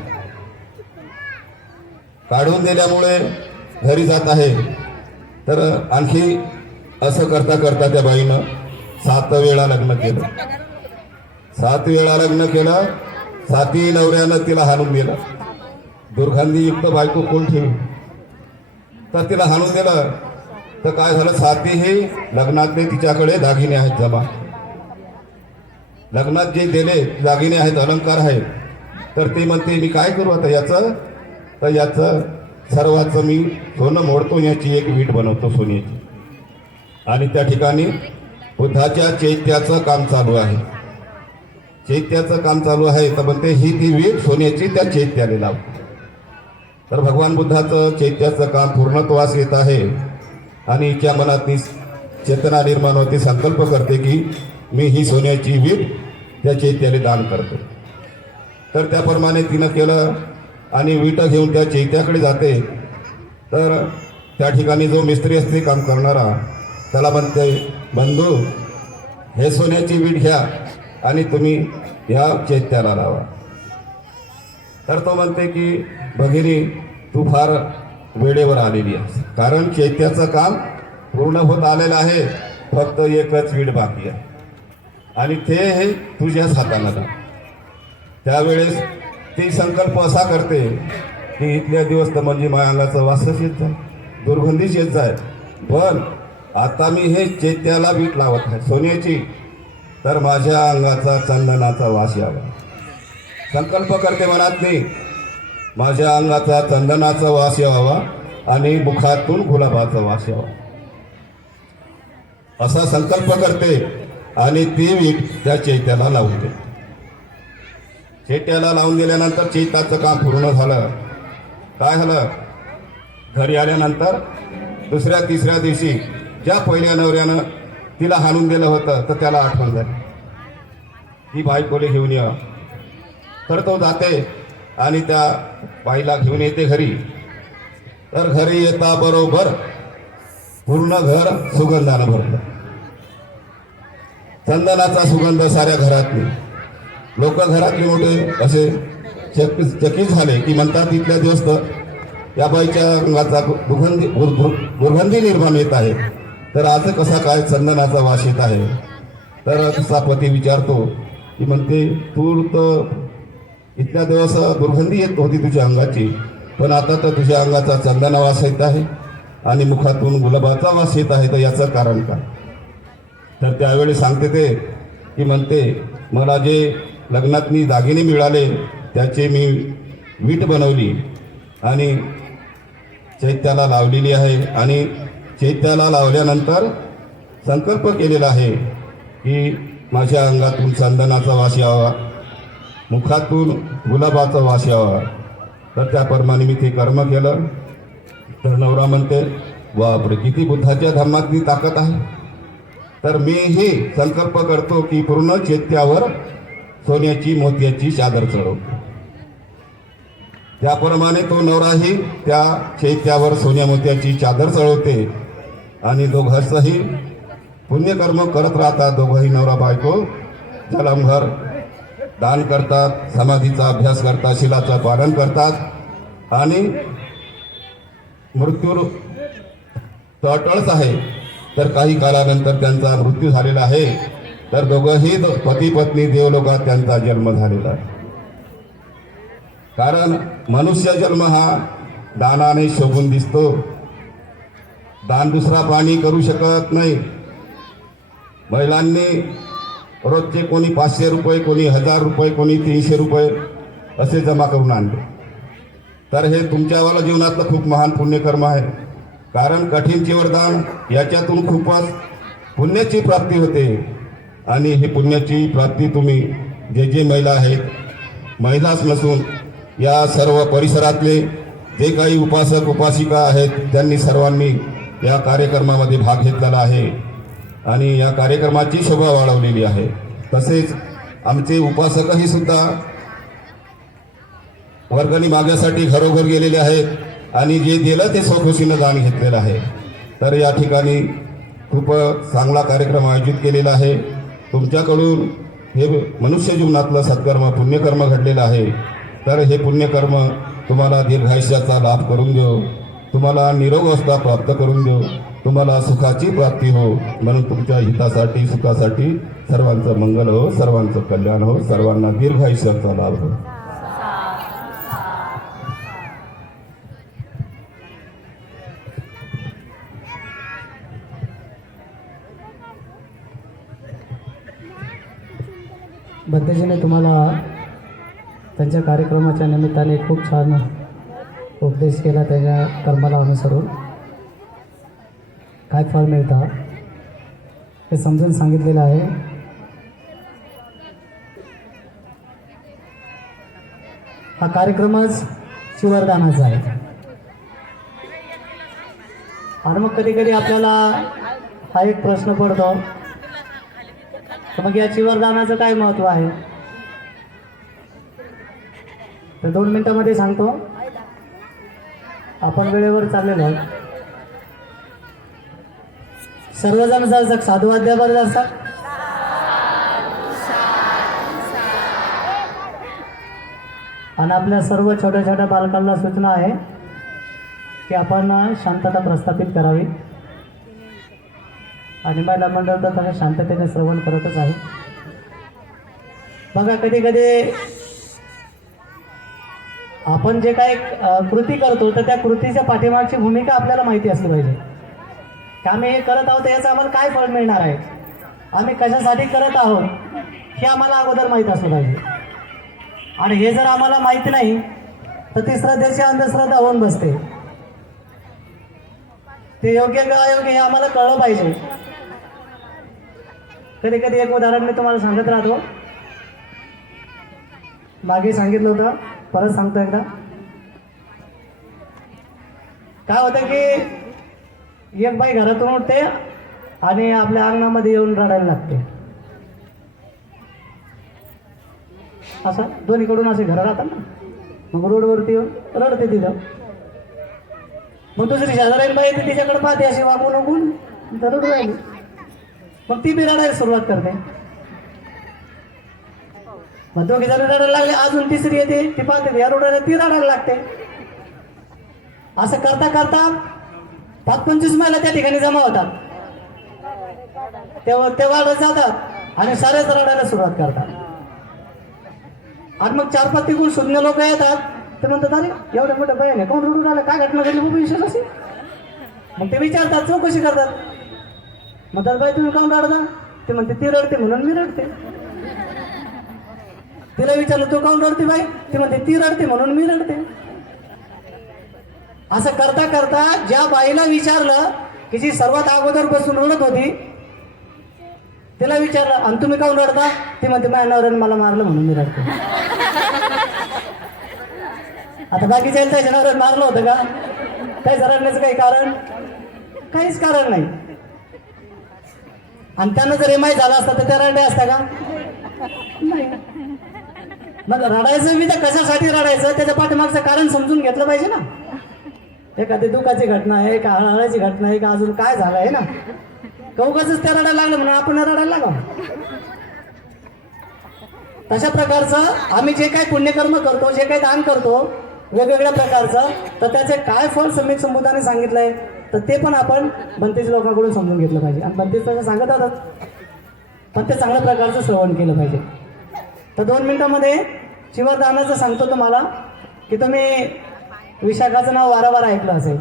काढून दिल्यामुळे घरी जात आहे. तर आणखी असं करता करता त्या बाईनं 7 वेळा लग्न केलं. 7 वेळा लग्न केलं. 7ही नवऱ्यानं तिला हाणून दिलं. दुर्गंधीयुक्त बायको कोण ठेवी. तर तिला हाणून दिलं. तर काय झालं 7ही लग्नातले तिच्याकडे दागिने आहेत जमा. लग्नात जे दिले दागिने आहेत, अलंकार आहेत. तर ती म्हणते मी काय करू आता याचं. तर याचं सर्वाचं मी सोनं मोडतो, याची एक वीट बनवतो सोन्याची. आणि त्या ठिकाणी बुद्धाच्या चैत्याचं काम चालू आहे. चैत्याचं काम चालू आहे. तर म्हणते ही ती वीट सोन्याची त्या चैत्याला लावतो. तर भगवान बुद्धाचं चैत्याचं काम पूर्णत्वास येत आहे आणि हिच्या मनात चेतना निर्माण होते. संकल्प करते की मी ही सोन्याची वीट त्या चैत्याला दान करतो. तर त्याप्रमाणे तिनं केलं आणि वीट घेऊन त्या चैत्याकडे जाते. तर त्या ठिकाणी जो मिस्त्री असते काम करणारा त्याला म्हणते बंधू हे सोन्याची वीट घ्या आणि तुम्ही ह्या चैत्याला लावा. तर तो म्हणते की भगिनी तू फार वेळेवर आलेली आहेस, कारण चैत्याचं काम पूर्ण होत आलेलं आहे. फक्त एकच वीट बाकी आहे आणि ते हे तुझ्याच हाताला लाव. त्यावेळेस ती संकल्प असा करते की इथल्या दिवस तर म्हणजे माझ्या अंगाचा वासच येत जाय, दुर्गंधीच येत जाय. पण आता मी हे चैत्याला वीट लावत आहे सोन्याची, तर माझ्या अंगाचा चंदनाचा वास यावा. संकल्प करते मनात नाही माझ्या अंगाचा चंदनाचा वास यावा आणि मुखातून गुलाबाचा वास यावा. असा संकल्प करते आणि ती वीट त्या चैत्याला लावून देते. चैत्याला लावून दिल्यानंतर चैत्याचं काम पूर्ण झालं. काय झालं घरी आल्यानंतर दुसऱ्या तिसऱ्या दिवशी ज्या पहिल्या नवऱ्यानं तिला हाणून दिलं होतं तर त्याला आठवण झाली ती बायकोले घेऊन या. तर तो जाते आणि त्या बाईला घेऊन येते घरी. तर घरी येता बरोबर पूर्ण घर सुगंधानं भरलं. चंदनाचा सुगंध साऱ्या घरातली. लोक घरातले मोठे असे चकित झाले की म्हणतात इथल्या दिवस तर या बाईच्या अंगाचा दुर्गंधी निर्माण येत आहे, तर आज कसा काय चंदनाचा वास येत आहे. तर तिचा पती विचारतो की म्हणते तू तर इथल्या दिवस दुर्गंधी येत होती तुझ्या अंगाची, पण आता तर तुझ्या अंगाचा चंदना वास येत आहे आणि मुखातून गुलाबाचा वास येत आहे, तर याचं कारण काय. तर त्यावेळी सांगते ते की म्हणते मला जे लग्नात मी दागिने मिळाले त्याचे मी वीट बनवली आणि चैत्याला लावलेली आहे. आणि चैत्याला लावल्यानंतर संकल्प केलेला आहे की माझ्या अंगातून चंदनाचा वास यावा, मुखातून गुलाबाचा वास यावा. तर त्याप्रमाणे मी ते कर्म केलं. तर नवरा म्हणते, बापरे, किती बुद्धाच्या धर्मातली ताकद आहे. तर मीही संकल्प करतो की पूर्ण चैत्यावर सोन्याची मोत्याची चादर चढवतो. त्याप्रमाणे तो नवराही त्या चैत्यावर सोन्या मोत्याची चादर चढवते आणि दोघंही पुण्यकर्म करत राहतात. दोघंही नवरा बायको जलमभर दान करतात, समाधीचा अभ्यास करतात, शिलाचं पालन करतात आणि मृत्यू अटळच आहे. तर काही कालानंतर त्यांचा मृत्यू झालेला आहे. तर दोघंही पती पत्नी देवलोकात त्यांचा जन्म झालेला आहे. कारण मनुष्य जन्म हा दानाने शोभून दिसतो. दान दुसरा प्राणी करू शकत नाही. महिलांनी रोजचे कोणी 500 रुपये, कोणी 1000 रुपये, कोणी 300 रुपये असे जमा करून आणले. तर हे तुमच्यावाला जीवनातलं खूप महान पुण्यकर्म आहे. कारण कठीणचे वरदान याच्यातून खूपच पुण्याची प्राप्ती होते. आणि ही पुण्याची प्राप्ती तुम्ही जे महिला आहेत, महिलाच नसून या सर्व परिसरातले जे काही उपासक उपासिका आहेत, त्यांनी सर्वांनी या कार्यक्रमामध्ये भाग घेतलेला आहे आणि या कार्यक्रमाची शोभा वाढवलेली आहे. तसेच आमचे उपासकही सुद्धा वर्गणी मागण्यासाठी घरोघर गेलेले आहेत आणि जे दिलं ते स्वखुशीनं दान घेतलेलं आहे. तर या ठिकाणी खूप चांगला कार्यक्रम आयोजित केलेला आहे. तुमच्याकडून हे मनुष्य जीवनातलं सत्कर्म पुण्यकर्म घडलेलं आहे. तर हे पुण्यकर्म तुम्हाला दीर्घायुष्याचा लाभ करून देऊ, तुम्हाला निरोगावस्था प्राप्त करून देऊ, तुम्हाला सुखाची प्राप्ती हो. म्हणून तुमच्या हितासाठी सुखासाठी सर्वांचं मंगल हो, सर्वांचं कल्याण हो, सर्वांना दीर्घायुष्याचा लाभ हो. बद्देजीने तुम्हाला त्यांच्या कार्यक्रमाच्या निमित्ताने खूप छान उपदेश केला. त्याच्या कर्माला अनुसरून काय फळ मिळतं हे समजून सांगितलेलं आहे. हा कार्यक्रमच शिवरदानाचा आहे. आणि मग कधी कधी आपल्याला हा एक प्रश्न पडतो, मग या चिवरदानाचं काय महत्व आहे. तर 2 मिनिटांमध्ये सांगतो. आपण वेळेवर चाललेलो आहोत. सर्वजण जर साधू वाद्यावर असतात. आणि आपल्या सर्व छोट्या छोट्या बालकांना सूचना आहे की आपण शांतता प्रस्थापित करावी. आणि महिला मंडळ तर त्याने शांततेने श्रवण करतच आहे. बघा, कधी कधी आपण जे काही कृती करतो तर त्या कृतीच्या पाठीमागची भूमिका आपल्याला माहिती असली पाहिजे की आम्ही हे करत आहोत याचं आम्हाला काय फळ मिळणार आहे, आम्ही कशासाठी करत आहोत हे आम्हाला अगोदर माहीत असलं पाहिजे. आणि हे जर आम्हाला माहिती नाही तर ती श्रद्धेची अंधश्रद्धा होऊन बसते. ते योग्य का अयोग्य हे आम्हाला कळलं पाहिजे. कधी कधी एक उदाहरण मी तुम्हाला सांगत राहतो. मागे सांगितलं होतं, परत सांगतो एकदा. काय होतं की एक बाई घरातून उठते आणि आपल्या अंगणामध्ये येऊन रडायला लागते. असं दोन्हीकडून असे घरं राहतात ना, मग रोडवरती येऊन रडते तिथं. मग दुसरी शेजारी बाई येते, तिच्याकडे पाहते अशी वागून वागून तर रडू राहिली. मग ती बी रडायला सुरुवात करते. मग दोघी जण रडायला लागले. अजून तिसरी येते, ती पाहते या रोडाला, ती रडायला लागते. असं करता करता 25 महिला त्या ठिकाणी जमा होतात. ते वाढत जातात आणि सारेच रडायला सुरुवात करतात. आणि मग 4-5 तिकडून शून्य लोक येतात. ते म्हणतात, अरे एवढ्या मोठ्या बयाने कोण रडून राहिलं, काय घटना घडली बाबा विशेष असेल. मग ते विचारतात, चौकशी करतात. म्हणतात, बाई तुम्ही काऊन रडता. ते म्हणते ती रडते म्हणून मी रडते. तिला विचारलं तू काऊन रडते बाई? ती म्हणते ती रडते म्हणून मी रडते. असं करता करता ज्या बाईला विचारलं की जी सर्वात अगोदर बसून रडत होती, तिला विचारलं आणि तुम्ही काऊन रडता? ती म्हणते माझ्या नवऱ्याने मला मारलं म्हणून मी रडते. आता बाकीच्या त्याच्या नवऱ्याने मारलं होतं का? काही रडण्याचं काही कारण? काहीच कारण नाही. आणि त्यांना जर एम आय झाला असता तर त्या रडल्या असता का? नाही. मग रडायचं मी तर कशासाठी रडायचं, त्याच्या पाठीमागचं कारण समजून घेतलं पाहिजे ना. एखादी दुःखाची घटना आहे का, हळहळाची घटना आहे का, अजून काय झालं आहे ना, कौकाच त्या रडायला लागलं म्हणून आपण रडायला लागा. तशा प्रकारचं आम्ही जे काही पुण्यकर्म करतो, जे काही दान करतो वेगवेगळ्या प्रकारचं, तर त्याचे काय फळ सम्यक संबोधाने सांगितलंय, तर ते पण आपण बनतेज लोकांकडून समजून घेतलं पाहिजे. आणि बनतेज तसं सांगत आहात पण ते चांगल्या प्रकारचं श्रवण केलं पाहिजे. तर 2 मिनिटामध्ये शिवदानाचं सांगतो तुम्हाला की तुम्ही विशाखाचं नाव वारंवार ऐकलं असेल.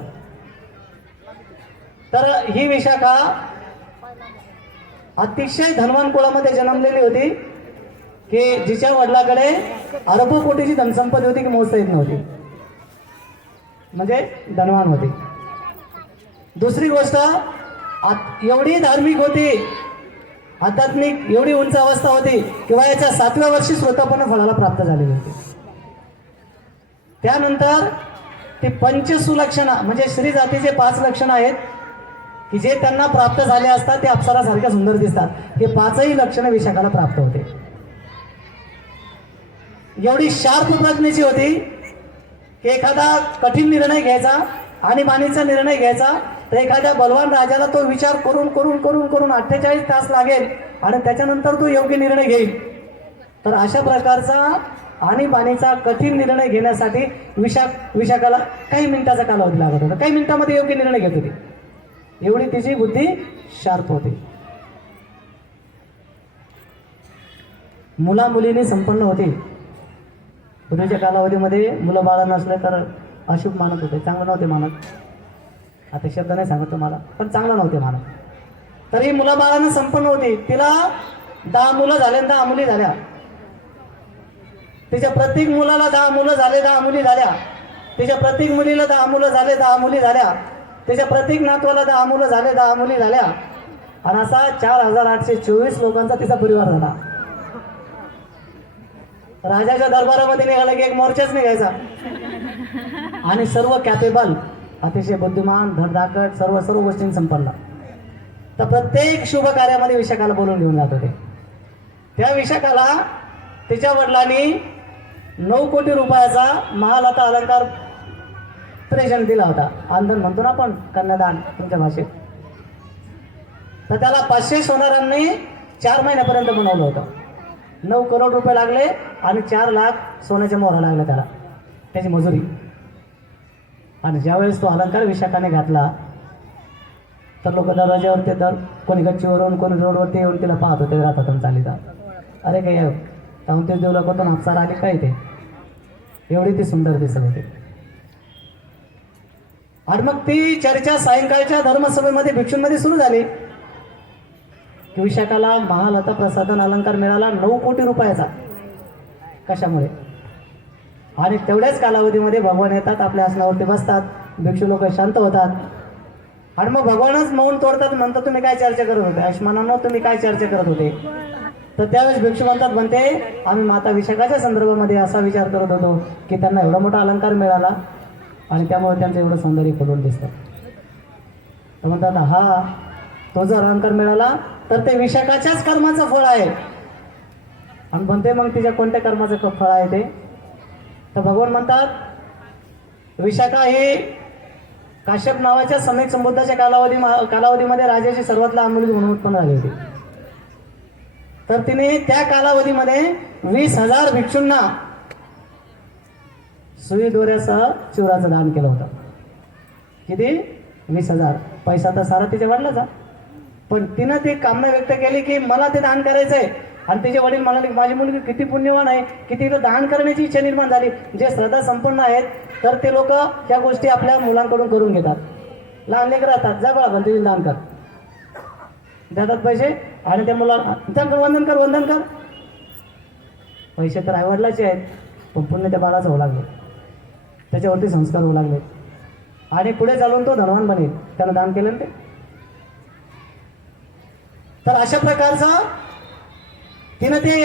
तर ही विशाखा अतिशय धनवान कुळामध्ये जन्मलेली होती की जिच्या वडिलाकडे अरबो कोटीची धनसंपत्ती होती की मोजता येत नव्हती, म्हणजे धनवान होती. दुसरी गोष्ट एवढी धार्मिक होती, आध्यात्मिक एवढी उंच अवस्था होती किंवा याच्या 7व्या वर्षी श्रोतापन्न फळाला प्राप्त झालेली होती. त्यानंतर ती पंचसुलक्षणा म्हणजे श्री जातीचे 5 लक्षणं आहेत की जे त्यांना प्राप्त झाले असतात ते अप्सरासारख्या सुंदर दिसतात. हे 5ही लक्षणं विशाखाला प्राप्त होते. एवढी शार्प प्रज्ञेची होती की एखादा कठीण निर्णय घ्यायचा आणि बाणीचा निर्णय घ्यायचा तर एखाद्या बलवान राजाला तो विचार करून करून करून करून 48 तास लागेल आणि त्याच्यानंतर तो योग्य निर्णय घेईल. तर अशा प्रकारचा आणि बाणीचा कठीण निर्णय घेण्यासाठी विशाखाला काही मिनिटाचा कालावधी लागत होता. काही मिनिटामध्ये योग्य निर्णय घेत होती, एवढी तिची बुद्धी शार्प होती. मुला मुलीने संपन्न होती. पूर्वीच्या कालावधीमध्ये मुलं बाळा नसले तर अशुभ मानत होते, चांगलं नव्हते मानत. आता शब्द नाही सांगत तुम्हाला, पण चांगलं नव्हते मानत. तरी मुलं बाळानं संपन्न होती. तिला 10 मुलं झाले, 10 मुली झाल्या. तिच्या प्रत्येक मुलाला 10 मुलं झाले, 10 मुली झाल्या. तिच्या प्रत्येक मुलीला 10 मुलं झाले, 10 मुली झाल्या. तिच्या प्रत्येक नातवाला 10 मुलं झाले, 10 मुली झाल्या. आणि असा 4824 लोकांचा तिचा परिवार झाला. राजाच्या दरबारामध्ये निघाला की एक मोर्चाच निघायचा आणि सर्व कॅपेबल, अतिशय बुद्धिमान, धडधाकट, सर्व गोष्टी संपन्न. तर प्रत्येक शुभ कार्यामध्ये विशाखाला बोलून घेऊन जात होते. त्या विशाखाला तिच्या वडिलांनी 9 कोटी रुपयाचा महालता अलंकार प्रेषण दिला होता. आंदन म्हणतो ना आपण, कन्यादान तुमच्या भाषेत. तर त्याला 500 सोनारांनी 4 महिन्यापर्यंत बनवलं होतं. 9 करोड रुपये लागले आणि 4 लाख सोन्याच्या मोहरा लागल्या त्याला, त्याची मजुरी. आणि ज्यावेळेस तो अलंकार विशाखाने घातला तर लोक दरवाज्यावरती कोणी गच्चीवरून कोणी रोडवरती येऊन तिला पाहत होते राहतात चालितात. अरे काय जाऊन ते देवला कोण अप्सरा आली काय ते, एवढी ती सुंदर दिसत होती. आणि मग ती चर्चा सायंकाळच्या धर्मसभेमध्ये भिक्षूंमध्ये सुरू झाली की विशाखाला महालता प्रसादन अलंकार मिळाला 9 कोटी रुपयाचा. कशामुळे? आणि तेवढ्याच कालावधीमध्ये भगवान येतात, आपल्या आसनावरती बसतात, भिक्षू लोक शांत होतात. आणि मग भगवानच मौन तोडतात. म्हणतात तुम्ही काय चर्चा करत होते आयुष्मानांनो, तुम्ही काय चर्चा करत होते? तर त्यावेळेस भिक्षू म्हणते आम्ही माता विशाखाच्या संदर्भामध्ये असा विचार करत होतो की त्यांना एवढा मोठा अलंकार मिळाला आणि त्यामुळे त्यांचं एवढं सौंदर्य खोलून दिसतं. तर म्हणतात हा तो जर अलंकार मिळाला तर ते विशाखाच्याच कर्माचं फळ आहे. आणि म्हणते मग तिच्या कोणत्या कर्माचं फळ आहे ते? तर भगवान म्हणतात विशाखा ही काश्यप नावाच्या सम्यक संबुद्धाच्या कालावधीमध्ये राजाची सर्वात लहान मुलगी म्हणून उत्पन्न झाली होती. तर तिने त्या कालावधीमध्ये 20,000 भिक्षूंना सुई दोऱ्यासह चिवराचं दान केलं होतं. किती? 20,000. पैसा तर सारा तिच्या वडिलाचा, पण तिनं ती कामना व्यक्त केली की मला ते दान करायचंय. आणि तिचे वडील म्हणाले की माझी मुलगी किती पुण्यवान आहे की तिला दान करण्याची इच्छा निर्माण झाली. जे श्रद्धा संपन्न आहेत तर ते लोक त्या गोष्टी आपल्या मुलांकडून करून घेतात. लहान लेकरं राहतात, जा बळा भंतेजी दान कर, देतात पैसे आणि त्या मुलाला वंदन कर. पैसे तर आईवडिलाचे आहेत, पण पुण्य त्या बाळाचं होऊ लागले, त्याच्यावरती संस्कार होऊ लागले आणि पुढे चालून तो धनवान बनेल, त्यानं दान केलं ना ते. तर अशा प्रकारचा तिनं ते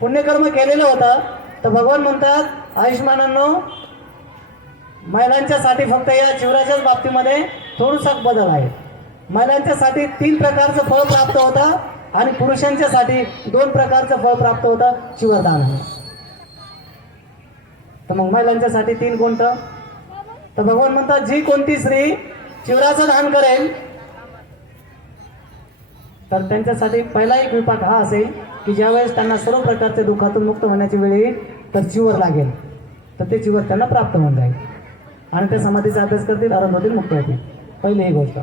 पुण्यकर्म केलेलं होतं. तर भगवान म्हणतात आयुष्मानांनो, महिलांच्यासाठी फक्त या चिवराच्याच बाबतीमध्ये थोडासा बदल आहे. महिलांच्यासाठी 3 प्रकारचं फळ प्राप्त होतं आणि पुरुषांच्यासाठी 2 प्रकारचं फळ प्राप्त होतं चिवरदानाने. तर मग महिलांच्यासाठी 3 कोणतं? तर भगवान म्हणतात जी कोणती स्त्री चिवराचं दान करेल तर त्यांच्यासाठी पहिला एक विपाक हा असेल की ज्यावेळेस त्यांना सर्व प्रकारच्या दुःखातून मुक्त होण्याची वेळ येईल तर चिवर लागेल, तर ते चिवर त्यांना प्राप्त होऊन जाईल आणि त्या समाधीचा अभ्यास करतील, आराम होतील, मुक्त होतील. पहिली ही गोष्ट.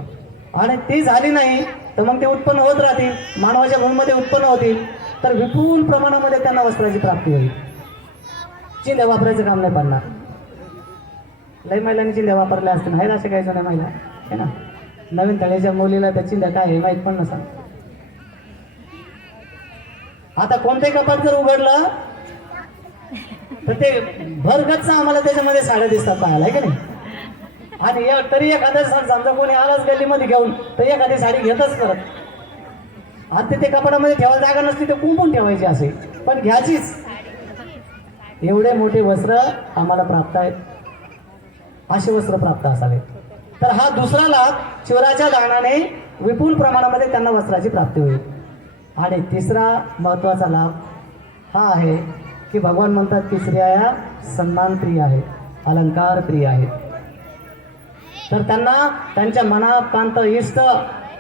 आणि ती झाली नाही तर मग ते उत्पन्न होत राहतील, मानवाच्या भूमीमध्ये उत्पन्न होतील, तर विपुल प्रमाणामध्ये त्यांना वस्त्राची प्राप्ती होईल. चिंध्या वापरायचं काम नाही पडणार. लई महिलांनी चिंध्या वापरल्या असतील, आहेत असे काही जुन्या महिला आहे ना. नवीन तळ्याच्या मुलीला त्या चिंध्या काय आहे माहीत पण नसा. आता कोणते कपाट जर उघडलं तर ते भरगच्च आम्हाला त्याच्यामध्ये साड्या दिसतात पाहायला, आहे की नाही. आणि तरी एखाद्या समजा कोणी आलाच गल्लीमध्ये घेऊन तर एखादी साडी घेतच करत. आता ते कपाटामध्ये ठेवायला जागा नसती तर कुंपून ठेवायची असे, पण घ्यायचीच. एवढे मोठे वस्त्र आम्हाला प्राप्त आहेत, असे वस्त्र प्राप्त असावे. तर हा दुसरा लाभ चिवराच्या दानाने विपुल प्रमाणामध्ये त्यांना वस्त्राची प्राप्ती होईल. आणि तिसरा महत्त्वाचा लाभ हा आहे की भगवान म्हणतात की स्त्रिया या सन्मान प्रिय आहेत, अलंकार प्रिय आहेत. तर त्यांना त्यांच्या मनाकांत इष्ट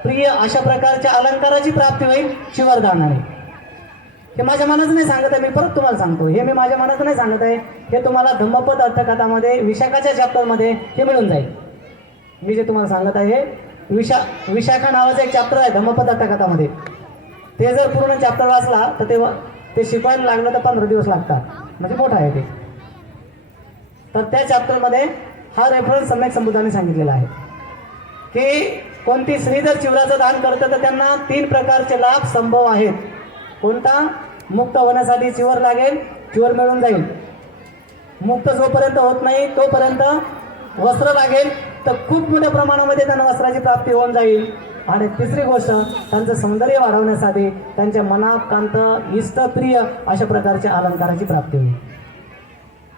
प्रिय अशा प्रकारच्या अलंकाराची प्राप्ती होईल चिवरदानाने. हे माझ्या मनाचं नाही सांगत आहे, मी परत तुम्हाला सांगतो. हे मी माझ्या मनाचं नाही सांगत आहे, हे तुम्हाला धम्मपद अर्थकथामध्ये विशाखाच्या चॅप्टरमध्ये हे मिळून जाईल. मी जे तुम्हाला सांगत आहे विशाखा नावाचं एक चॅप्टर आहे धम्मपद अर्थकथामध्ये. ते जर पूर्ण चॅप्टर वाचला तर ते शिकवायला लागलं तर 15 दिवस लागतात, म्हणजे मोठं आहे ते. तर त्या चॅप्टरमध्ये हा रेफरन्स सम्यक संबुद्धाने सांगितलेला आहे की कोणती स्त्री जर चिवराचं दान करतं तर त्यांना 3 प्रकारचे लाभ संभव आहेत. कोणता? मुक्त होण्यासाठी चिवर लागेल, चिवर मिळून जाईल. मुक्त जोपर्यंत होत नाही तोपर्यंत वस्त्र लागेल, तर खूप मोठ्या प्रमाणामध्ये त्यांना वस्त्राची प्राप्ती होऊन जाईल. आणि तिसरी गोष्ट त्यांचं सौंदर्य वाढवण्यासाठी त्यांच्या मनाकांत इष्टप्रिय अशा प्रकारच्या अलंकाराची प्राप्ती होईल.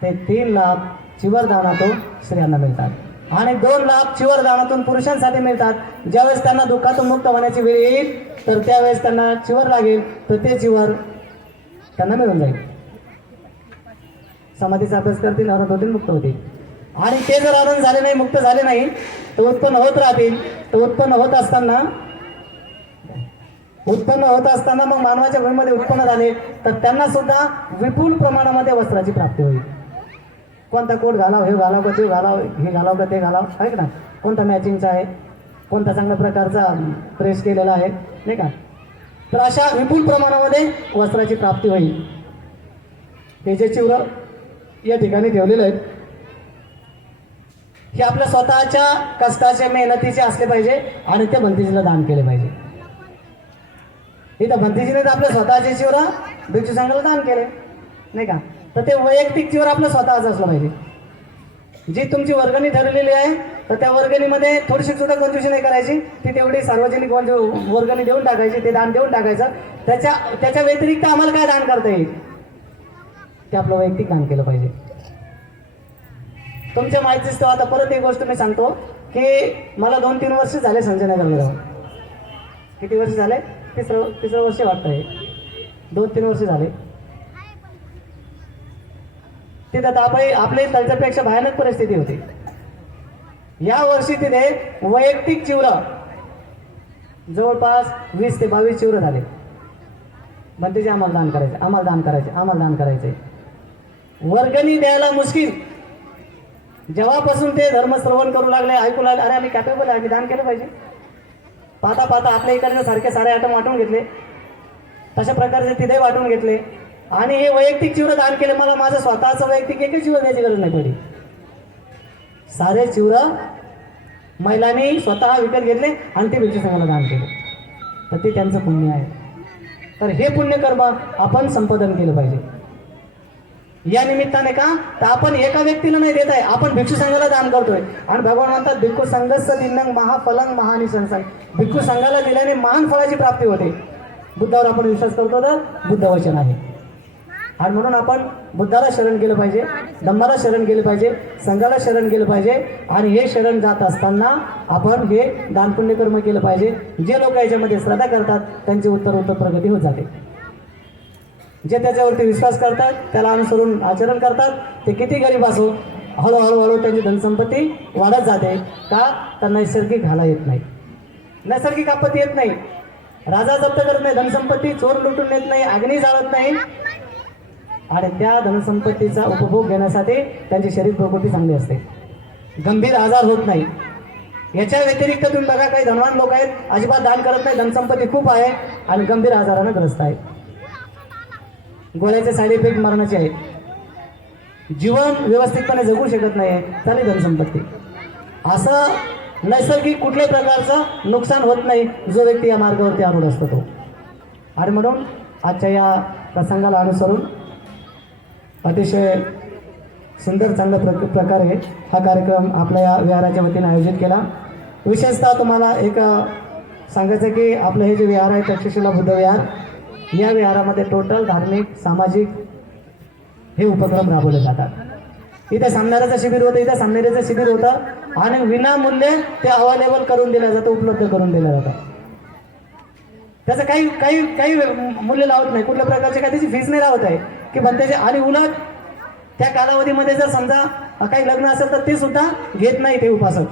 ते 3 लाभ चिवरदानातून स्त्रियांना मिळतात आणि 2 लाभ चिवरदानातून पुरुषांसाठी मिळतात. ज्यावेळेस त्यांना दुःखातून मुक्त होण्याची वेळ येईल तर त्यावेळेस त्यांना चिवर लागेल, तर ते चिवर त्यांना मिळून जाईल. समाधीचा अभ्यास करतील, आनंद होतील, मुक्त होतील. आणि ते जर आनंद झाले नाही, मुक्त झाले नाही, तर उत्पन्न होत राहतील. तर उत्पन्न होत असताना मग मानवाच्या भूमीमध्ये उत्पन्न झाले तर त्यांना सुद्धा विपुल प्रमाणामध्ये वस्त्राची प्राप्ती होईल. कोणता कोट घालाव, हे घालाव का ते घालाव, हे घालाव का ते घालाव, आहे का ना. कोणता मॅचिंगचा आहे, कोणता चांगल्या प्रकारचा प्रेस केलेला आहे, नाही का. तर अशा विपुल प्रमाणामध्ये वस्त्राची प्राप्ती होईल. हे जे चिवर या ठिकाणी ठेवलेले आहेत हे आपल्या स्वतःच्या कष्टाचे मेहनतीचे असले पाहिजे आणि ते भंतीजीला दान केले पाहिजे. इथं भंतीजीने तर आपल्या स्वतःचे चिवर भिक्षू संघाला दान केले, नाही का. तर ते वैयक्तिक चिवर आपलं स्वतःच असलं पाहिजे. जी तुमची वर्गणी ठरलेली आहे तर त्या वर्गणीमध्ये थोडीशी सुद्धा कंजूसी नाही करायची. ती तेवढी सार्वजनिक वर्गणी देऊन टाकायची, ते दान देऊन टाकायचं. त्याच्या व्यतिरिक्त आम्हाला काय दान करता येईल ते आपलं वैयक्तिक दान केलं पाहिजे. तुमच्या माहितीच तो आता परत एक गोष्ट मी सांगतो की मला 2-3 वर्ष झाले संजयनगरला जाऊन. किती वर्ष झाले? तिसरं वर्ष वाटतं आहे. 2-3 वर्ष झाले. तिथं तापाई आपल्या त्याच्यापेक्षा भयानक परिस्थिती होती. या वर्षी तिथे वैयक्तिक चिवर जवळपास 20 ते 22 चिवर झाले. म्हणते जे आम्हाला दान करायचे, आम्हाला दान करायचे, आम्हाला दान करायचे. वर्गणी द्यायला मुश्किल. जेव्हापासून ते धर्मश्रवण करू लागले, ऐकू लागले, अरे आम्ही कॅपेबल आहे, आम्ही दान केलं पाहिजे. पाहता पाहता आपल्या इकडचे सारखे सारे आयटम वाटून घेतले, तशा प्रकारचे तिथे वाटून घेतले आणि हे वैयक्तिक चिवर दान केले. मला माझं स्वतःचं वैयक्तिक एकच चिवर द्यायची गरज नाही पडली. सारे चिवर महिलांनी स्वतः विकत घेतले आणि ते भिक्षू संघाला दान केले. तर ते त्यांचं पुण्य आहे. तर हे पुण्यकर्म आपण संपादन केलं पाहिजे. या निमित्ताने का तर आपण एका व्यक्तीला नाही देत आहे, आपण भिक्षू संघाला दान करतोय. आणि भगवान म्हणतात भिक्खू संघस्स दिन्नंग महाफलंग महानिसंसंग. भिक्खू संघाला दिल्याने महान फळाची प्राप्ती होते. बुद्धावर आपण विश्वास करतो तर बुद्ध वचन आहे. आणि म्हणून आपण बुद्धाला शरण केलं पाहिजे, धम्माला शरण केलं पाहिजे, संघाला शरण केलं पाहिजे. आणि हे शरण जात असताना आपण हे दान पुण्य कर्म केलं पाहिजे. जे लोक याच्यामध्ये श्रद्धा करतात त्यांची उत्तर प्रगती होत जाते. जे त्याच्यावरती विश्वास करतात, त्याला अनुसरून आचरण करतात, ते किती गरीब असो, हळूहळू त्यांची धनसंपत्ती वाढत जाते. का तर नैसर्गिक घाला येत नाही, नैसर्गिक आपत्ती येत नाही, राजा जप्त करत नाही धनसंपत्ती, चोर लुटून नेत नाही, अग्नी जाळत नाही. आणि त्या धनसंपत्तीचा उपभोग घेण्यासाठी त्यांची शरीर प्रकृती चांगली असते, गंभीर आजार होत नाही. याच्या व्यतिरिक्त तुम्ही बघा काही धनवान लोक आहेत, अजिबात दान करत नाही, धनसंपत्ती खूप आहे आणि गंभीर आजारानं ग्रस्त आहे. गोळ्याचे साईड इफेक्ट मरणाचे आहेत, जीवन व्यवस्थितपणे जगू शकत नाही, चालेल धनसंपत्ती. असं नैसर्गिक कुठल्याही प्रकारचं नुकसान होत नाही जो व्यक्ती या मार्गावरती आरूढ असतो तो. आणि म्हणून आजच्या या प्रसंगाला अनुसरून अतिशय सुंदर चांगल्या प्रकारे हा कार्यक्रम आपल्या या विहाराच्या वतीने आयोजित केला. विशेषतः तुम्हाला एक सांगायचं की आपलं हे जे विहार आहे तक्षशिला बुद्ध विहार, या विहारामध्ये टोटल धार्मिक सामाजिक हे उपक्रम राबवले जातात. इथे सामनाऱ्याचं शिबिर होतं, इथे सामनेरीचं शिबिर होतं आणि विनामूल्य ते अवेलेबल करून दिलं जातं, उपलब्ध करून दिलं जातं. त्याचं काही काही काही मूल्य लावत नाही, कुठल्या प्रकारचे काही त्याची फीस नाही लावत आहे की भंत्याचे. आणि उलट त्या कालावधीमध्ये जर समजा काही लग्न असेल तर ते सुद्धा घेत नाही ते उपासक.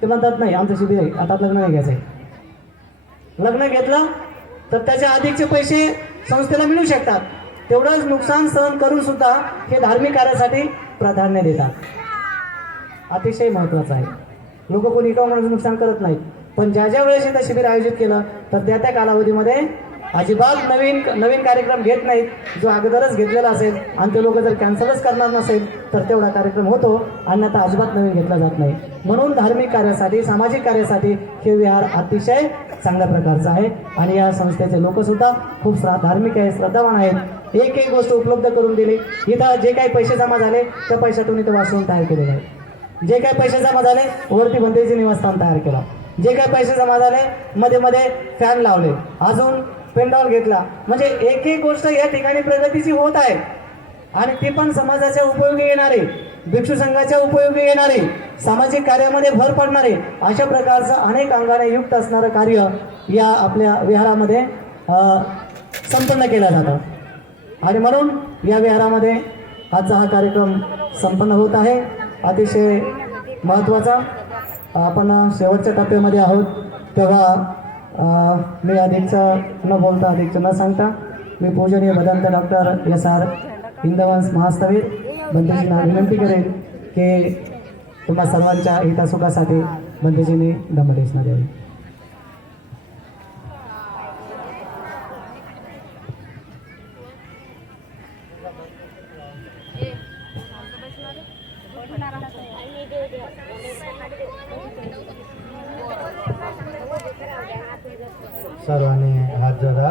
ते म्हणतात नाही आमचं शिबिर आहे, आता लग्न नाही घ्यायचं आहे. लग्न घेतलं तर त्याच्या अधिकचे पैसे संस्थेला मिळू शकतात, तेवढंच नुकसान सहन करून सुद्धा हे धार्मिक कार्यासाठी प्राधान्य देतात. अतिशय महत्त्वाचं आहे. लोक कोणी एकावर नुकसान करत नाहीत, पण ज्या ज्या वेळेस इथं शिबिर आयोजित केलं तर त्या त्या कालावधीमध्ये अजिबात नवीन कार्यक्रम घेत नाहीत. जो अगोदरच घेतलेला असेल आणि ते लोक जर कॅन्सलच करणार नसेल तर तेवढा कार्यक्रम होतो, अन्यथा अजिबात नवीन घेतला जात नाही. म्हणून धार्मिक कार्यासाठी सामाजिक कार्यासाठी हे विहार अतिशय चांगल्या प्रकारचं आहे. आणि या संस्थेचे लोकसुद्धा खूप धार्मिक आहे, श्रद्धावान आहेत. एक गोष्ट उपलब्ध करून दिली. इथं जे काही पैसे जमा झाले त्या पैशातून इथं वाचून तयार केलेले आहे. जे काही पैसे जमा झाले वरती बंदेचे निवासस्थान तयार केलं. जे काही पैसे जमा झाले मध्ये मध्ये फॅन लावले, अजून पेंडॉल घेतला. म्हणजे एक गोष्ट या ठिकाणी प्रगतीची होत आहे आणि ती पण समाजाच्या उपयोगी येणारी, भिक्षू संघाच्या उपयोगी येणारी, सामाजिक कार्यामध्ये भर पडणारे अशा प्रकारचं अनेक अंगाने युक्त असणारं कार्य या आपल्या विहारामध्ये संपन्न केलं जातं. आणि म्हणून या विहारामध्ये आजचा हा कार्यक्रम संपन्न होत आहे. अतिशय महत्त्वाचा आपण शेवटच्या टप्प्यामध्ये आहोत. तेव्हा मी अधिकचं न बोलता अधिकचं न सांगता मी पूजनीय भदंत डॉक्टर SR हिंदवंश महास्थवीर बंधूजींना विनंती करेन की तुम्हा सर्वांच्या हितासुखासाठी बंधूजींनी धम्मदेशना द्यावी. सर्वांनी हात जोडा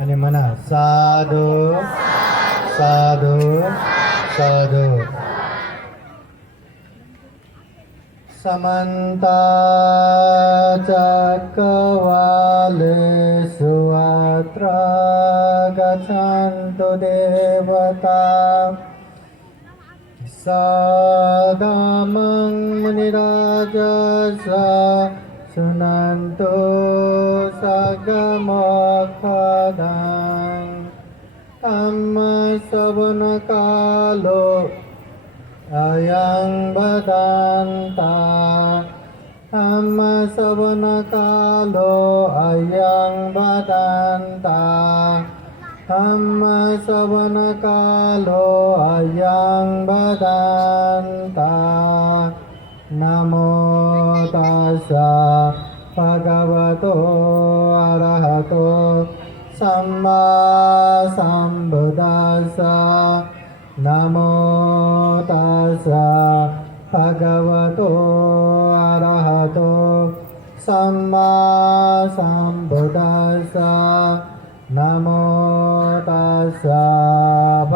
आणि म्हणा साधू साधू साधू. समंता चक्रवाले सुवात्रा गच्छन्तु देवता सादमं मुनिराजसा शृण्वन्तु सगमखदं श्रवणकालो अयं वदन्ता श्रवणकालो अयं वदन्ता श्रवणकालो अयं वदन्ता. नमो तस्सा भगवतो अरहतो सम्मा सम्बुद्धास्सा. नमो तस्सा भगवतो अरहतो सम्मा सम्बुद्धास्सा. नमो तस्सा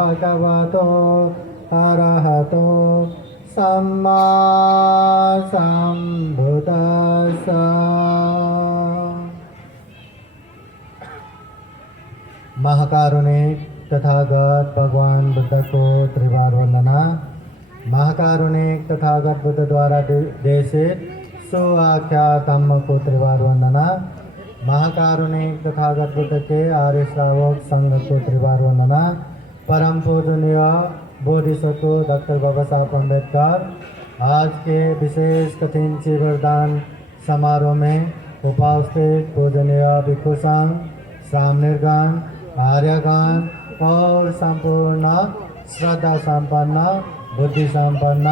भगवतो अरहतो सम्मा सम्बुद्धास्स। महाकारुणिक तथागत भगवान बुद्ध को त्रिवार वंदना। महाकारुणिक तथागत बुद्ध द्वारा देशित सुआख्यात धम्म को त्रिवार वंदना। महाकारुणिक तथागत बुद्ध के आर्य श्रावक संघ को त्रिवार वंदना। परम पूजनीय बोधिसत्व डॉक्टर बाबा साहब अम्बेडकर आज के विशेष कठिन चीवरदान समारोह में उपस्थित पूजनीय भिक्षु संघ, सामनेरगण, आर्यगण और संपूर्ण श्रद्धा संपन्न बुद्धि संपन्न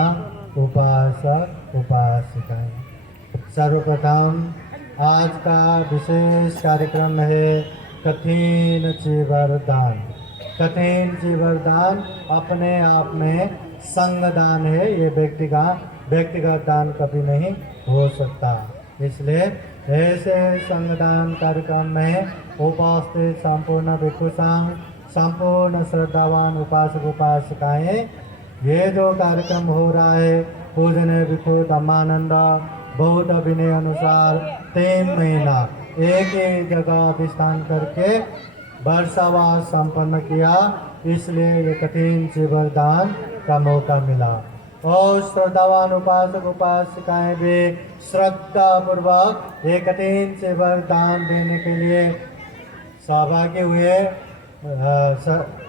उपासक उपासिकाएं, सर्वप्रथम आज का विशेष कार्यक्रम है कठिन चीवरदान। कठिन चीवरदान अपने आप में संगदान है, ये व्यक्तिगत दान कभी नहीं हो सकता। इसलिए ऐसे संगदान कार्यक्रम में उपस्थित संपूर्ण भिक्षु संघ, संपूर्ण श्रद्धावान उपासक उपासिकाएं, ये जो कार्यक्रम हो रहा है पूजनीय भिक्षु धम्मानंद बौद्ध विनय अनुसार 3 महीना एक ही जगह अधिष्ठान करके वर्षावास संपन्न किया, इसलिए ये कठिन चीवरदान का मौका मिला। और श्रद्धावान उपासक उपासिकाएं भी श्रद्धा पूर्वक ये कठिन चीवरदान देने के लिए सहभागी हुए,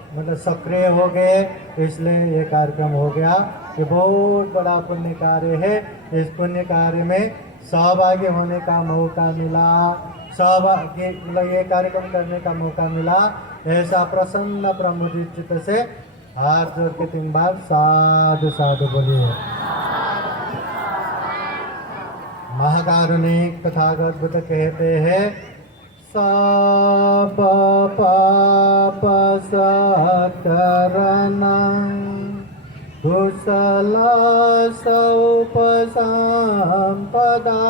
मतलब सक्रिय हो गए, इसलिए ये कार्यक्रम हो गया। ये बहुत बड़ा पुण्य कार्य है। इस पुण्य कार्य में सहभागी होने का मौका मिला, सहभागी मतलब ये कार्यक्रम करने का मौका मिला। ऐसा प्रसन्न प्रमुदित चित्त से हाथ जोड़ के 3 बार साधु साधु बोलिए। महाकारुणिक तथागत बुद्ध कहते हैं सब पाप सत्करणं कुशल सौपसंपदा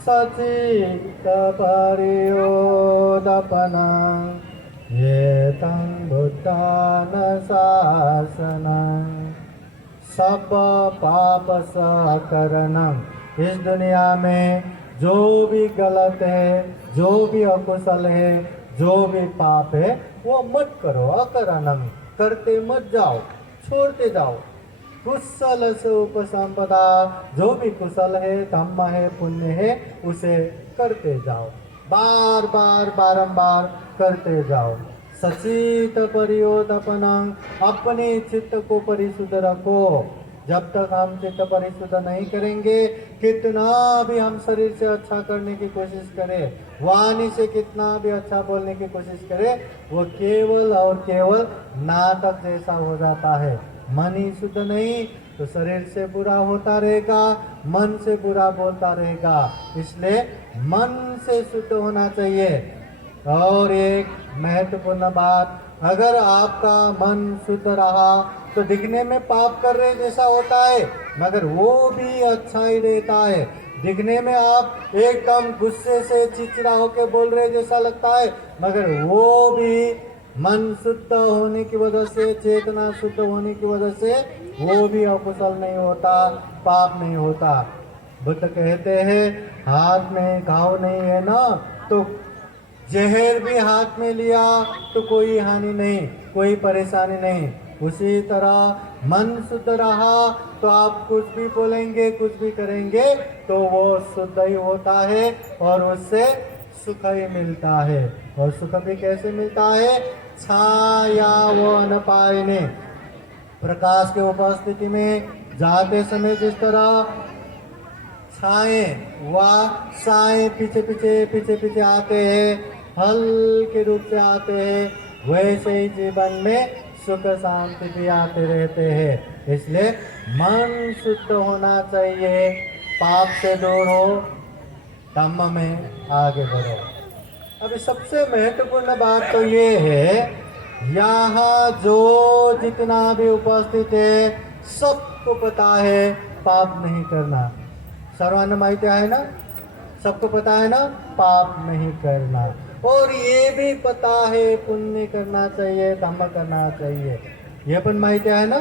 सचित्त परियोदपनं एतं बुद्धान शासनं। सब पाप सकरणं, इस दुनिया में जो भी गलत है, जो भी अकुशल है, जो भी पाप है वो मत करो। अकरणं, करते मत जाओ, छोड़ते जाओ। कुशल से उपसंपदा, जो भी कुशल है, धम्म है, पुण्य है, उसे करते जाओ, बार बार बारंबार करते जाओ। सचित परियोदपनं, अपने चित्त को परिशुद्ध रखो। जब तक हम चित्त परिशुद्ध नहीं करेंगे, कितना भी हम शरीर से अच्छा करने की कोशिश करें, वाणी से कितना भी अच्छा बोलने की कोशिश करें, वो केवल और केवल नाटक जैसा हो जाता है। मन ही शुद्ध नहीं तो शरीर से बुरा होता रहेगा, मन से बुरा बोलता रहेगा। इसलिए मन से शुद्ध होना चाहिए। और एक महत्वपूर्ण बात, अगर आपका मन शुद्ध रहा तो दिखने में पाप कर रहे जैसा होता है, मगर वो भी अच्छा ही रहता है। दिखने में आप एकदम गुस्से से चिड़चिड़ा होकर बोल रहे जैसा लगता है, मगर वो भी मन शुद्ध होने की वजह से, चेतना शुद्ध होने की वजह से वो भी अकुशल नहीं होता, पाप नहीं होता। बुद्ध कहते हैं हाथ में घाव नहीं है ना, तो जहर भी हाथ में लिया तो कोई हानि नहीं, कोई परेशानी नहीं। उसी तरह मन शुद्ध रहा तो आप कुछ भी बोलेंगे, कुछ भी करेंगे तो वो शुद्ध ही होता है और उससे सुख ही मिलता है। और सुख भी कैसे मिलता है? छाया वो न पाएने, प्रकाश के उपस्थिति में जाते समय जिस तरह छाए व साए पीछे पीछे पीछे पीछे आते हैं, हल्के रूप से आते हैं, वैसे ही जीवन में सुख शांति भी आते रहते हैं। इसलिए मन शुद्ध होना चाहिए, पाप से दूर हो, धम्म में आगे बढ़ो। अभी सबसे महत्वपूर्ण बात तो ये है, यहाँ जो जितना भी उपस्थित है सबको पता है पाप नहीं करना। सर्वान्न माहिती है ना, सबको पता है ना, पाप नहीं करना। और ये भी पता है पुण्य करना चाहिए, धम्म करना चाहिए। ये पण माहिती आहे ना,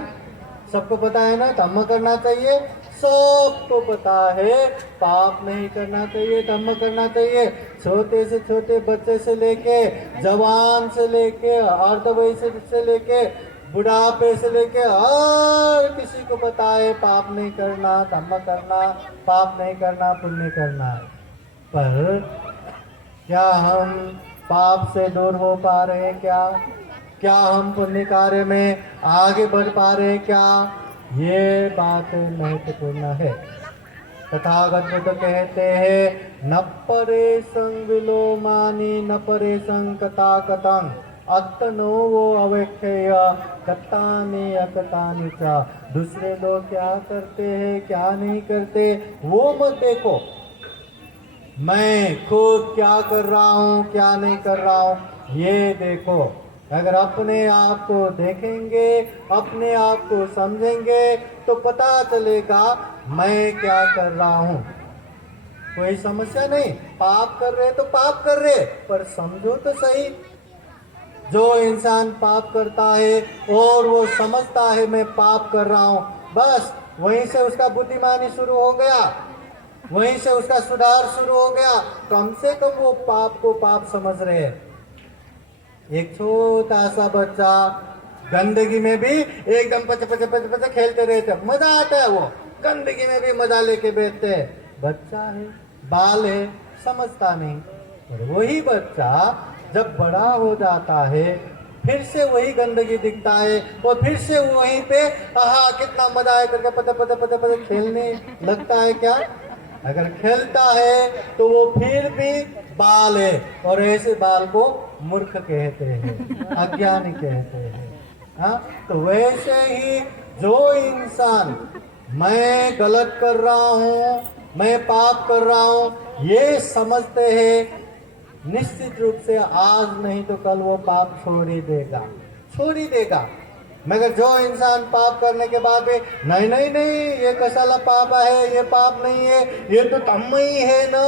सबको पता है ना, धम्म करना चाहिए, सबको पता है पाप नहीं करना चाहिए, धम्म करना चाहिए। छोटे से छोटे बच्चे से लेके जवान से लेके अर्धवयस्क से लेके बुढ़ापे से लेके हर किसी को पता है पाप नहीं करना, धम्म करना, पाप नहीं करना, पुण्य करना है। पर क्या हम पाप से दूर हो पा रहे हैं क्या हम पुण्य कार्य में आगे बढ़ पा रहे हैं क्या? ये बात महत्वपूर्ण है। तथागत बुद्ध कहते हैं न परे संग विलोमानी न परे संग कथा कथं अत्तनो वो अवेक्षय कतानी अकतानी चा। दूसरे लोग क्या करते हैं क्या नहीं करते वो मत देखो, मैं खुद क्या कर रहा हूँ क्या नहीं कर रहा हूँ ये देखो। अगर अपने आप को देखेंगे, अपने आप को समझेंगे तो पता चलेगा मैं क्या कर रहा हूँ। कोई समस्या नहीं, पाप कर रहे तो पाप कर रहे, पर समझो तो सही। जो इंसान पाप करता है और वो समझता है मैं पाप कर रहा हूँ, बस वहीं से उसका बुद्धिमानी शुरू हो गया, वहीं से उसका सुधार शुरू हो गया। कम से कम वो पाप को पाप समझ रहे हैं। एक छोटा सा बच्चा गंदगी में भी एकदम पच पच पच पच खेलते रहते, मजा आता है, वो गंदगी में भी मजा लेके बैठते हैं। बच्चा है, बाल है, समझता नहीं। और वही बच्चा जब बड़ा हो जाता है फिर से वही गंदगी दिखता है और फिर से वहीं पे आहा कितना मजा है करके पता पता पता पता खेलने लगता है। क्या अगर खेलता है तो वो फिर भी बाल है, और ऐसे बाल को मूर्ख कहते हैं, अज्ञानी कहते हैं। हाँ, तो वैसे ही जो इंसान मैं गलत कर रहा हूँ, मैं पाप कर रहा हूँ ये समझते हैं, निश्चित रूप से आज नहीं तो कल वो पाप छोड़ ही देगा। मगर जो इंसान पाप करने के बाद भी नहीं नहीं नहीं ये कसाला पाप है, ये पाप नहीं है, ये तो धम्म ही है ना,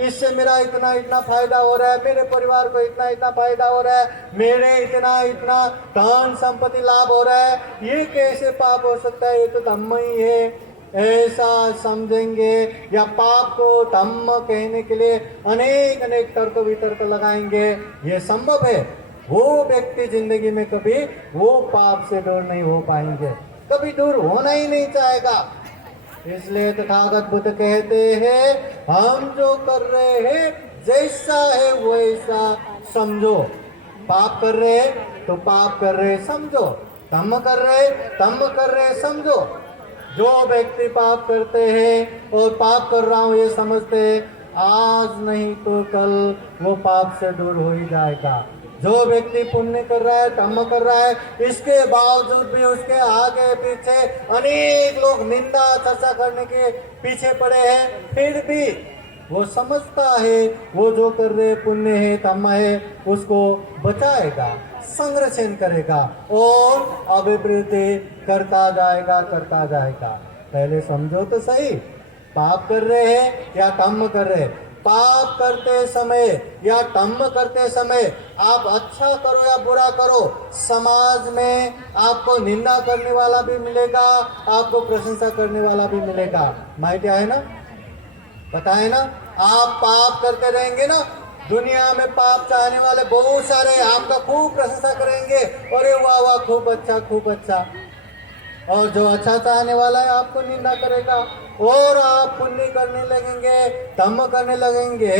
इससे मेरा इतना इतना फायदा हो रहा है, मेरे परिवार को इतना इतना फायदा हो रहा है, मेरे इतना इतना धन संपत्ति लाभ हो रहा है, ये कैसे पाप हो सकता है, ये तो धम्म ही है, ऐसा समझेंगे। या पाप को धम्म कहने के लिए अनेक अनेक तर्क वितर्क लगाएंगे, ये संभव है। वो व्यक्ति जिंदगी में कभी वो पाप से दूर नहीं हो पाएंगे, कभी दूर होना ही नहीं चाहेगा। इसलिए तथागत बुद्ध कहते हैं हम जो कर रहे हैं जैसा है वैसा समझो। पाप कर रहे तो पाप कर रहे समझो, धम्म कर रहे समझो। जो व्यक्ति पाप करते हैं और पाप कर रहा हूँ ये समझते हैं, आज नहीं तो कल वो पाप से दूर हो ही जाएगा। जो व्यक्ति पुण्य कर रहा है, धम्म कर रहा है, इसके बावजूद भी उसके आगे पीछे अनेक लोग निंदा चर्चा करने के पीछे पड़े हैं, फिर भी वो समझता है वो जो कर रहे पुण्य है, धम्म है, उसको बचाएगा, संरक्षण करेगा और अभिवृद्धि करता जाएगा। पहले समझो तो सही, पाप कर रहे हैं या धम्म कर रहे हैं। पाप करते समय या धम्म करते समय आप अच्छा करो या बुरा करो, समाज में आपको निंदा करने वाला भी मिलेगा, आपको प्रशंसा करने वाला भी मिलेगा। माहिती आहे ना, पता है ना। आप पाप करते रहेंगे ना, दुनिया में पाप चाहने वाले बहुत सारे आपका खूब प्रशंसा करेंगे, अरे वाह वाह खूब अच्छा। और जो अच्छा चाहने वाला है आपको निंदा करेगा, और आप पुण्य करने लगेंगे, धम्म करने लगेंगे,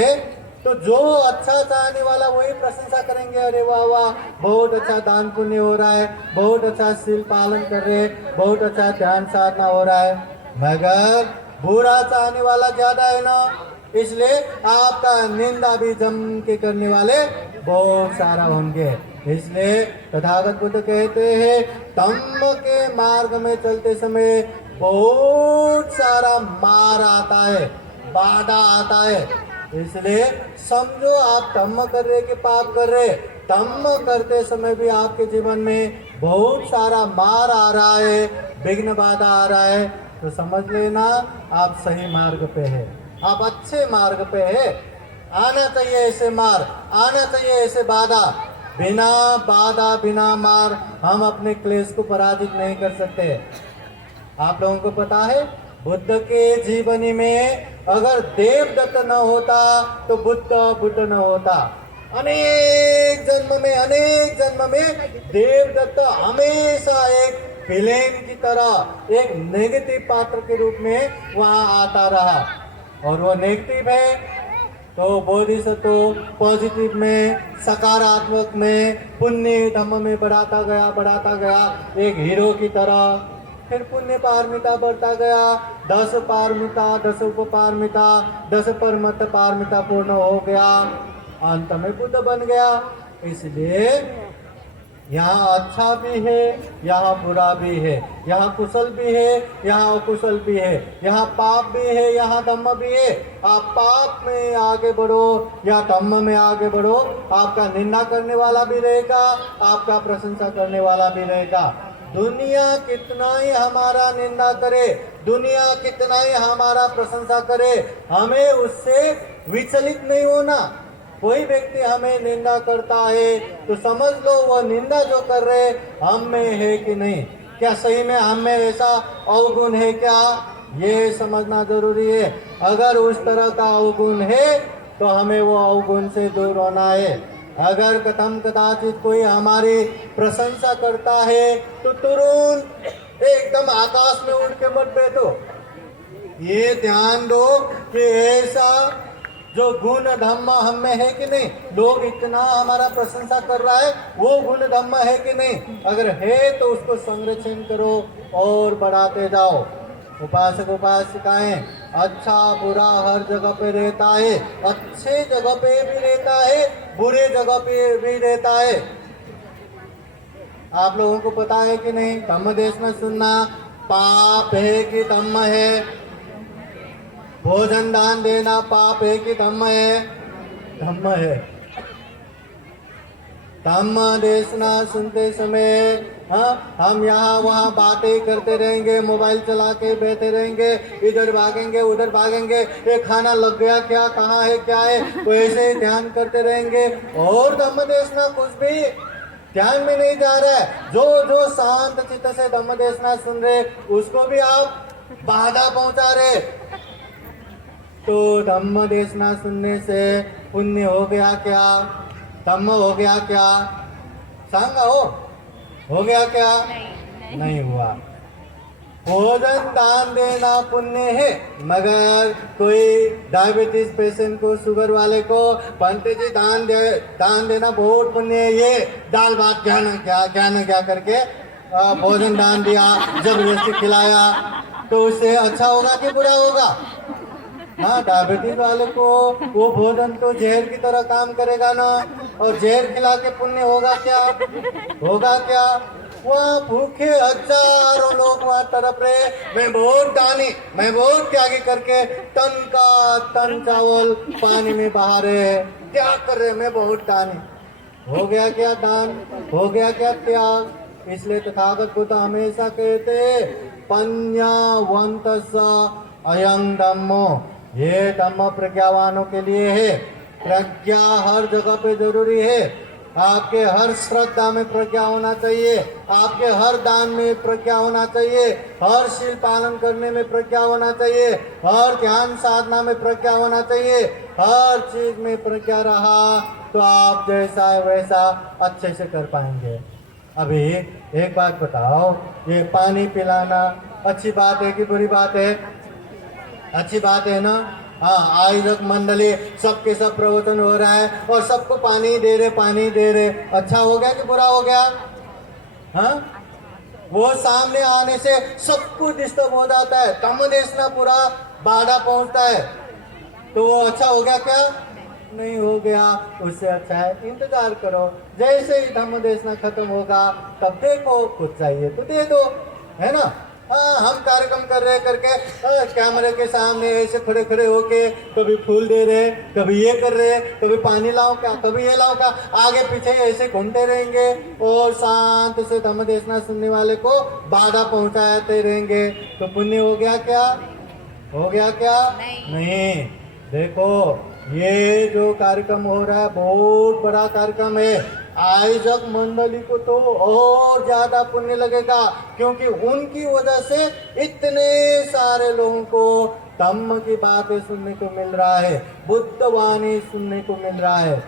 तो जो अच्छा चाहने वाला वही प्रशंसा करेंगे, अरे वाह वाह बहुत अच्छा दान पुण्य हो रहा है, बहुत अच्छा शील पालन कर रहे हैं, बहुत अच्छा ध्यान साधना हो रहा है। मगर बुरा चाहने वाला ज्यादा है ना, इसलिए आपका निंदा भी जम के करने वाले बहुत सारा होंगे। इसलिए तथागत बुद्ध कहते हैं धम्म के मार्ग में चलते समय बहुत सारा मार आता है, बाधा आता है। इसलिए समझो आप धम्म कर रहे कि पाप कर रहे, धम्म करते समय भी आपके जीवन में बहुत सारा मार आ रहा है, विघ्न बाधा आ रहा है, तो समझ लेना आप सही मार्ग पे है, आप अच्छे मार्ग पे है। आना चाहिए ऐसे मार, आना चाहिए ऐसे बाधा। बिना बाधा बिना मार हम अपने क्लेश को पराजित नहीं कर सकते। आप लोगों को पता है बुद्ध के जीवनी में अगर देवदत्त न होता तो बुद्ध न होता। अनेक जन्म में देवदत्त हमेशा एक विलेन की तरह, एक नेगेटिव पात्र के रूप में वहां आता रहा। और वो नेगेटिव है तो बोधिसत्व पॉजिटिव में, सकारात्मक में, पुण्य धम्म में बढ़ाता गया एक हीरो की तरह। फिर पुण्य पारमिता बढ़ता गया, 10 पारमिता, 10 उपपारमिता, 10 परमत पारमिता पूर्ण हो गया, अंत में बुद्ध बन गया। इसलिए यहाँ अच्छा भी है, यहाँ बुरा भी है, यहाँ कुशल भी है, यहाँ अकुशल भी है, यहाँ पाप भी है, यहाँ धम्म भी है। आप पाप में आगे बढ़ो या धम्म में आगे बढ़ो, आपका निंदा करने वाला भी रहेगा, आपका प्रशंसा करने वाला भी रहेगा। दुनिया कितना ही हमारा निंदा करे, दुनिया कितना ही हमारा प्रशंसा करे, हमें उससे विचलित नहीं होना। कोई व्यक्ति हमें निंदा करता है तो समझ लो वो निंदा जो कर रहे हम में है कि नहीं, क्या सही में हम में ऐसा अवगुण है क्या, ये समझना जरूरी है। अगर उस तरह का अवगुण है तो हमें वो अवगुण से दूर होना है। अगर कथम कदाचित कोई हमारी प्रशंसा करता है तो तुरंत एकदम आकाश में उड़ के मत बैठो। ये ध्यान दो कि ऐसा जो गुण धम्म हम में है कि नहीं, लोग इतना हमारा प्रशंसा कर रहा है, वो गुण धम्म है कि नहीं। अगर है तो उसको संरक्षण करो और बढ़ाते जाओ। उपासक उपासिकाएं अच्छा बुरा हर जगह पे रहता है, अच्छे जगह पे भी रहता है, बुरे जगह पे भी रहता है। आप लोगों को पता है कि नहीं, धम्म देश में सुनना पाप है कि धम्म है? भोजन दान देना पाप है कि धम्म है? धम्म है। धम्म देशना सुनते समय हम यहाँ वहाँ बातें करते रहेंगे, मोबाइल चला के बैठे रहेंगे, इधर भागेंगे उधर भागेंगे, ये खाना लग गया क्या, कहाँ है क्या है, तो ऐसे ही ध्यान करते रहेंगे और धम्म देशना कुछ भी ध्यान में नहीं जा रहा है। जो शांत चित्त से धम्म देशना सुन रहे उसको भी आप बाधा पहुंचा रहे। तो धम्म देशना सुनने से पुण्य हो गया क्या, धम्म हो गया क्या? सांगा हो गया क्या? नहीं हुआ। भोजन दान देना पुण्य है, मगर कोई डायबिटीज पेशेंट को, शुगर वाले को पंडित जी दान देना बहुत पुण्य है, ये दाल भात क्या न क्या करके भोजन दान दिया, जबरदस्ती खिलाया, तो उससे अच्छा होगा कि बुरा होगा? हाँ, डायबिटीज वाले को वो भोजन तो जहर की तरह काम करेगा ना, और जहर खिला के पुण्य होगा क्या? होगा क्या? वहाँ भूखे हजारों लोग वहाँ तड़प रहे, मैं बहुत दानी, मैं बहुत त्यागी करके टन का टन चावल पानी में बहा रहे, क्या कर रहे, मैं बहुत दानी। हो गया क्या दान? हो गया क्या त्याग? इसलिए तथागत बुद्ध हमेशा कहते पඤ्ඤावन्तस्स अयं धम्मो, ये धम्म प्रज्ञावानों के लिए है। प्रज्ञा हर जगह पे जरूरी है। आपके हर श्रद्धा में प्रज्ञा होना चाहिए, आपके हर दान में प्रज्ञा होना चाहिए, हर शील पालन करने में प्रज्ञा होना चाहिए, हर ध्यान साधना में प्रज्ञा होना चाहिए। हर चीज में प्रज्ञा रहा तो आप जैसा है वैसा अच्छे से कर पाएंगे। अभी एक बात बताओ, ये पानी पिलाना अच्छी बात है कि बुरी बात है? अच्छी बात है ना। हाँ, आयोजक मंडली सबके सब प्रवचन हो रहा है और सबको पानी दे रहे, अच्छा हो गया कि बुरा हो गया? हाँ, वो सामने आने से सब कुछ डिस्टर्ब हो जाता है, धम्म देशना पूरा बाधा पहुंचता है, तो वो अच्छा हो गया क्या? नहीं हो गया। उससे अच्छा है इंतजार करो, जैसे ही धम्म देशना खत्म होगा तब देखो, कुछ चाहिए तो दे दो, है ना। हम कार्यक्रम कर रहे करके कैमरे के सामने ऐसे खड़े खड़े होके कभी फूल दे रहे, कभी ये कर रहे, कभी पानी लाओ क्या, कभी ये लाओ क्या, आगे पीछे ऐसे घूमते रहेंगे और शांत से धम्म देशना सुनने वाले को बाधा पहुंचाते रहेंगे, तो पुण्य हो गया क्या? हो गया क्या? नहीं। देखो, ये जो कार्यक्रम हो रहा है बहुत बड़ा कार्यक्रम है। आयोजक मंडली को तो और ज्यादा पुण्य लगेगा, क्योंकि उनकी वजह से इतने सारे लोगों को धम्म की बातें सुनने को मिल रहा है, बुद्ध वाणी सुनने को मिल रहा है।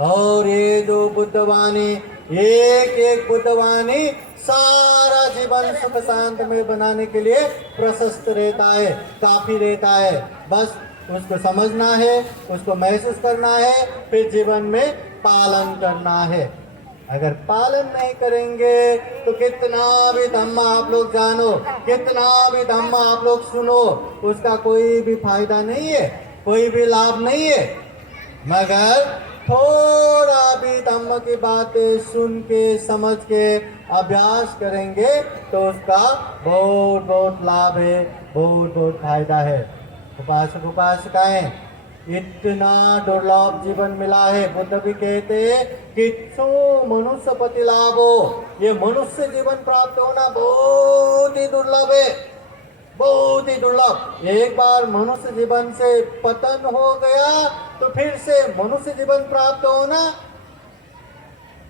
और ये जो बुद्ध वाणी, एक एक बुद्ध वाणी सारा जीवन सुख शांत में बनाने के लिए प्रशस्त रहता है, काफी रहता है। बस उसको समझना है, उसको महसूस करना है, फिर जीवन में पालन करना है। अगर पालन नहीं करेंगे तो कितना भी धम्म आप लोग जानो, कितना भी धम्म आप लोग सुनो, उसका कोई भी फायदा नहीं है, कोई भी लाभ नहीं है। मगर थोड़ा भी धम्म की बातें सुन के समझ के अभ्यास करेंगे तो उसका बहुत बहुत लाभ है, बहुत बहुत फायदा है। उपासक उपासिकाएं, इतना दुर्लभ जीवन मिला है। बुद्ध भी कहते हैं किच्छु मनुष्य पति लाभो, ये मनुष्य जीवन प्राप्त होना बहुत ही दुर्लभ है, बहुत ही दुर्लभ। एक बार मनुष्य जीवन से पतन हो गया तो फिर से मनुष्य जीवन प्राप्त होना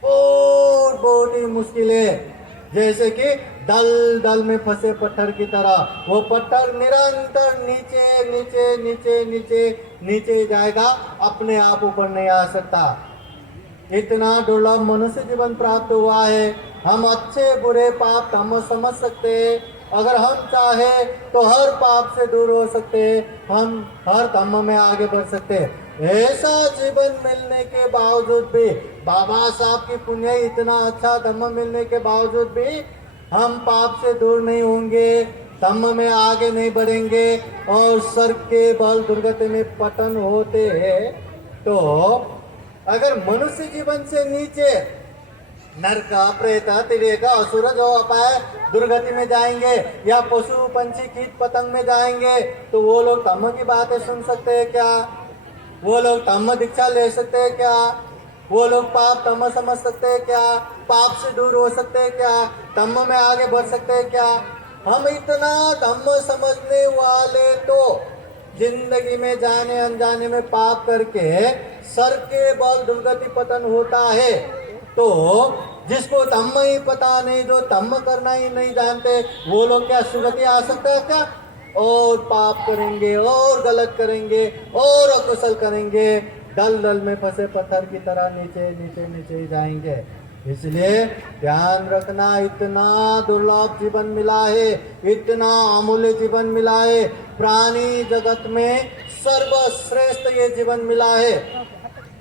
बहुत बहुत ही मुश्किल है। जैसे कि दल दल में फंसे पत्थर की तरह, वो पत्थर निरंतर नीचे नीचे नीचे नीचे नीचे जाएगा, अपने आप ऊपर नहीं आ सकता। इतना दुर्लभ मनुष्य जीवन प्राप्त हुआ है। हम अच्छे बुरे पाप हम समझ सकते हैं, अगर हम चाहे तो हर पाप से दूर हो सकते हैं, हम हर धम्म में आगे बढ़ सकते हैं। ऐसा जीवन मिलने के बावजूद भी, बाबा साहब की पुण्य, इतना अच्छा धम्म मिलने के बावजूद भी हम पाप से दूर नहीं होंगे, धम्म में आगे नहीं बढ़ेंगे और स्वर्ग के बल दुर्गति में पतन होते हैं। तो अगर मनुष्य जीवन से नीचे नरक, प्रेत, तिर्यक, असुर जो अपाय दुर्गति में जाएंगे या पशु पंछी कीट पतंग में जाएंगे, तो वो लोग धम्म की बातें सुन सकते हैं क्या? वो लोग धम्म दीक्षा ले सकते हैं क्या? वो लोग पाप धम्म समझ सकते हैं क्या? पाप से दूर हो सकते हैं क्या? धम्म में आगे बढ़ सकते हैं क्या? हम इतना धम्म समझने वाले तो जिंदगी में जाने अनजाने में पाप करके सर के बल दुर्गति पतन होता है। तो जिसको धम्म ही पता नहीं, जो धम्म करना ही नहीं जानते, वो लोग क्या सुगति आ सकता है क्या? और पाप करेंगे और गलत करेंगे और अकुशल करेंगे, दल दल में फंसे पत्थर की तरह नीचे नीचे नीचे ही जाएंगे। इसलिए ध्यान रखना, इतना दुर्लभ जीवन मिला है, इतना अमूल्य जीवन मिला है, प्राणी जगत में सर्वश्रेष्ठ ये जीवन मिला है।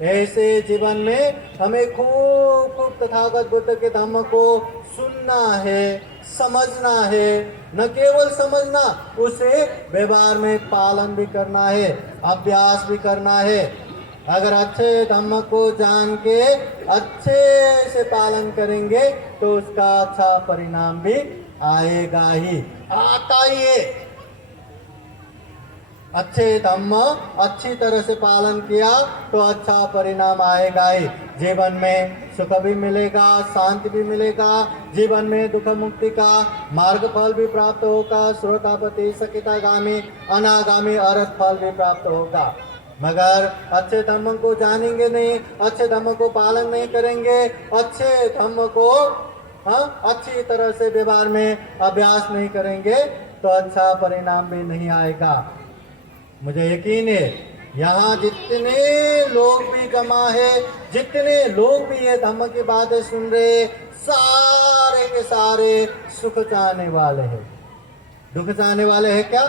ऐसे जीवन में हमें खूब खूब तथागत बुद्ध के धम्म को सुनना है, समझना है, न केवल समझना, उसे व्यवहार में पालन भी करना है, अभ्यास भी करना है। अगर अच्छे धम्म को जान के अच्छे से पालन करेंगे तो उसका अच्छा परिणाम भी आएगा ही, आता ही है। अच्छे धम्म अच्छी तरह से पालन किया तो अच्छा परिणाम आएगा ही। जीवन में सुख भी मिलेगा, शांति भी मिलेगा, जीवन में दुख मुक्ति का मार्ग फल भी प्राप्त होगा, श्रोतापति सकितागामी अनागामी अरहत फल भी प्राप्त होगा। मगर अच्छे धम्म को जानेंगे नहीं, अच्छे धम्म को पालन नहीं करेंगे, अच्छे धम्म को अच्छी तरह से व्यवहार में अभ्यास नहीं करेंगे तो अच्छा परिणाम भी नहीं आएगा। मुझे यकीन है यहाँ जितने लोग भी जमा है, जितने लोग भी ये धम्म की बातें सुन रहे, सारे के सारे सुख चाहने वाले हैं। दुख चाहने वाले हैं क्या?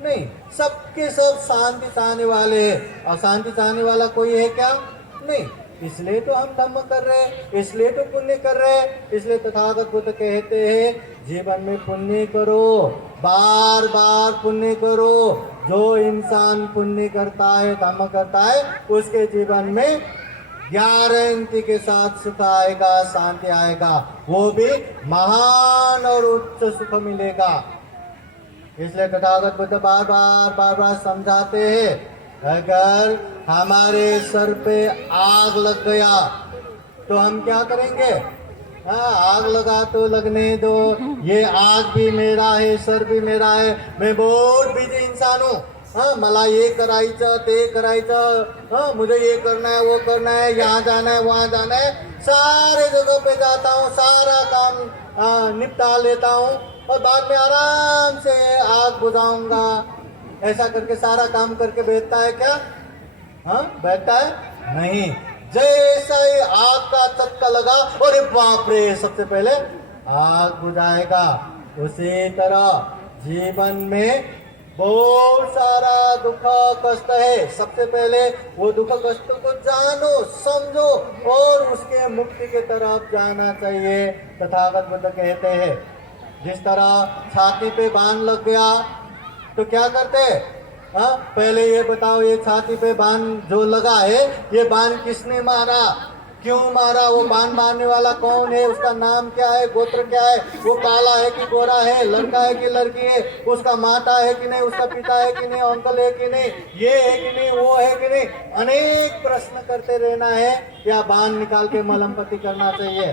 नहीं, सबके सब शांति चाहने वाले हैं। अशांति चाहने वाला कोई है क्या? नहीं। इसलिए तो हम धम्म कर रहे हैं, इसलिए तो पुण्य कर रहे हैं। इसलिए तथागत बुद्ध कहते हैं जीवन में पुण्य करो, बार बार पुण्य करो। जो इंसान पुण्य करता है, धम्म करता है, उसके जीवन में गारंटी के साथ सुख आएगा, शांति आएगा, वो भी महान और उच्च सुख मिलेगा। इसलिए तथागत बुद्ध बार बार समझाते हैं, अगर हमारे सर पे आग लग गया तो हम क्या करेंगे? आग लगा तो लगने दो, ये आग भी मेरा है, सर भी मेरा है, मैं बहुत बिजी इंसान हूँ, हाँ मला ये करायचं ते करायचं, हाँ मुझे ये करना है वो करना है, यहाँ जाना है वहाँ जाना है, सारे जगह पे जाता हूँ, सारा काम निपटा लेता हूँ और बाद में आराम से आग बुझाऊंगा, ऐसा करके सारा काम करके बैठता है क्या? हाँ बैठता है नहीं। जैसा ही आग का चटका लगा, अरे बाप रे, सबसे पहले आग बुझाएगा। उसी तरह जीवन में बहुत सारा दुख कष्ट है, सबसे पहले वो दुख कष्ट को जानो समझो और उसके मुक्ति के तरफ जाना चाहिए। तथागत बुद्ध कहते हैं जिस तरह छाती पे बाण लग गया तो क्या करते? हाँ पहले ये बताओ, ये छाती पे बाण जो लगा है ये बाण किसने मारा, क्यों मारा, वो बाण मारने वाला कौन है, उसका नाम क्या है, गोत्र क्या है, वो काला है कि गोरा है, लड़का है कि लड़की है, उसका माता है कि नहीं, उसका पिता है कि नहीं, अंकल है कि नहीं, ये है कि नहीं, वो है कि नहीं, अनेक प्रश्न करते रहना है या बाण निकाल के मलमपति करना चाहिए।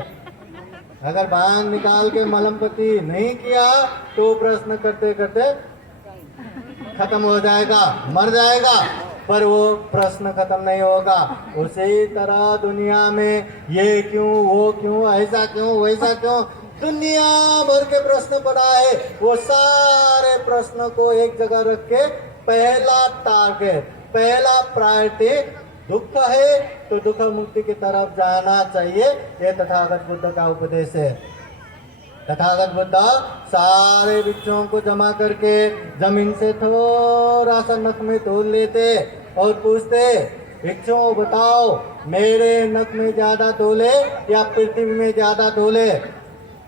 अगर बाण निकाल के मलमपति नहीं किया तो प्रश्न करते करते खत्म हो जाएगा, मर जाएगा, पर वो प्रश्न खत्म नहीं होगा। उसी तरह दुनिया में ये क्यों, वो क्यों, ऐसा क्यों, वैसा क्यों, दुनिया भर के प्रश्न पड़ा है। वो सारे प्रश्न को एक जगह रख के पहला टारगेट, पहला प्रायोरिटी दुख है तो दुख मुक्ति की तरफ जाना चाहिए। ये तथागत बुद्ध का उपदेश है। तथागत बुद्ध सारे वृक्षों को जमा करके जमीन से थोड़ा सा नख में तोड़ लेते और पूछते, वृक्षों बताओ मेरे नख में ज्यादा तोले या पृथ्वी में ज्यादा तोले?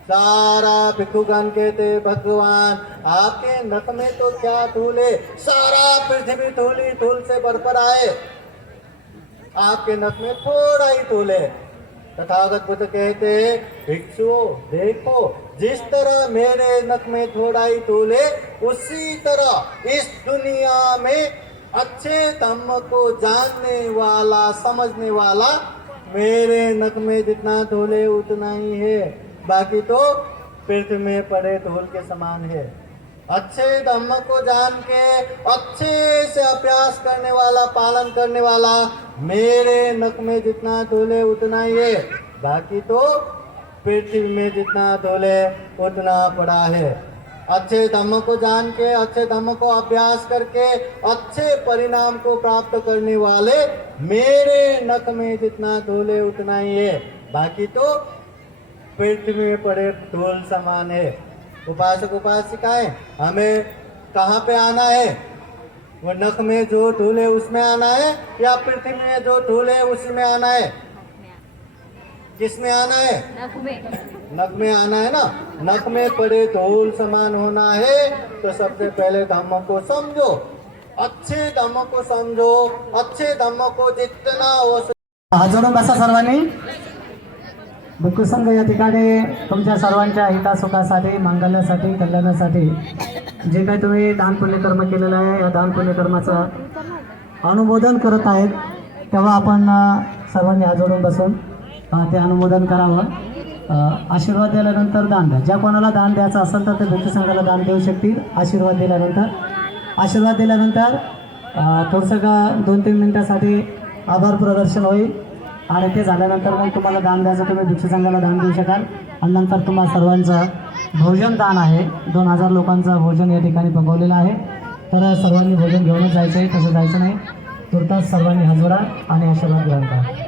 सारा भिक्षुगण कहते, भगवान आपके नख में तो क्या तोले, सारा पृथ्वी धूली धूल से भरपूर आए, आपके नख में थोड़ा ही तोले। तथागत बुद्ध कहते, भिक्षु देखो जिस तरह मेरे नख में थोड़ा ही तोले, उसी तरह इस दुनिया में अच्छे धम्म को जानने वाला, समझने वाला मेरे नख में जितना तोले उतना ही है, बाकी तो पृथ्वी में पड़े धूल के समान है। अच्छे धम्म को जान के अच्छे से अभ्यास करने वाला, पालन करने वाला मेरे नख में जितना तोले उतना ही है, बाकी तो पृथ्वी में जितना तोले उतना पड़ा है। अच्छे धम्म को जान के, अच्छे धम्म को अभ्यास करके अच्छे परिणाम को प्राप्त करने वाले मेरे नख में जितना तोले उतना ही है, बाकी तो पृथ्वी में पड़े धूल समान है। उपासक उपासिकाएं, हमें कहाँ पे आना है? वो नख में जो धूल है उसमें आना है या पृथ्वी में जो धूल है उसी में आना है? किस में आना है? नख में आना है ना। नख में पड़े धूल समान होना है तो सबसे पहले धम्म को समझो, अच्छे धम्म को समझो, अच्छे धम्म को जितना हो हात जोडून बसा सर्वांनी। भिक्खू संघ या ठिकाणी तुमच्या सर्वांच्या हितासुखासाठी, मंगल्यासाठी, कल्याणासाठी जे काही तुम्ही दान पुण्यकर्म केलेलं आहे या दान पुण्यकर्माचं अनुमोदन करत आहेत, तेव्हा आपण सर्वांनी हात जोडून बसून ते अनुमोदन करावं। आशीर्वाद दिल्यानंतर दान द्या। ज्या कोणाला दान द्यायचं असेल तर ते भिक्खू संघाला दान देऊ शकतील। आशीर्वाद दिल्यानंतर थोडंसं का 2-3 मिनिटासाठी आभार प्रदर्शन होईल आणि ते झाल्यानंतर मग तुम्हाला दान द्यायचं, तुम्ही भिक्खू संघाला दान देऊ शकाल आणि नंतर तुम्हाला सर्वांचं भोजन दान आहे। 2000 लोकांचं भोजन या ठिकाणी पकवलेलं आहे, तर सर्वांनी भोजन घेऊनच जायचं आहे, तसं जायचं नाही। तुर्तास सर्वांनी हात जोडा आणि आशीर्वाद ग्रहण करा।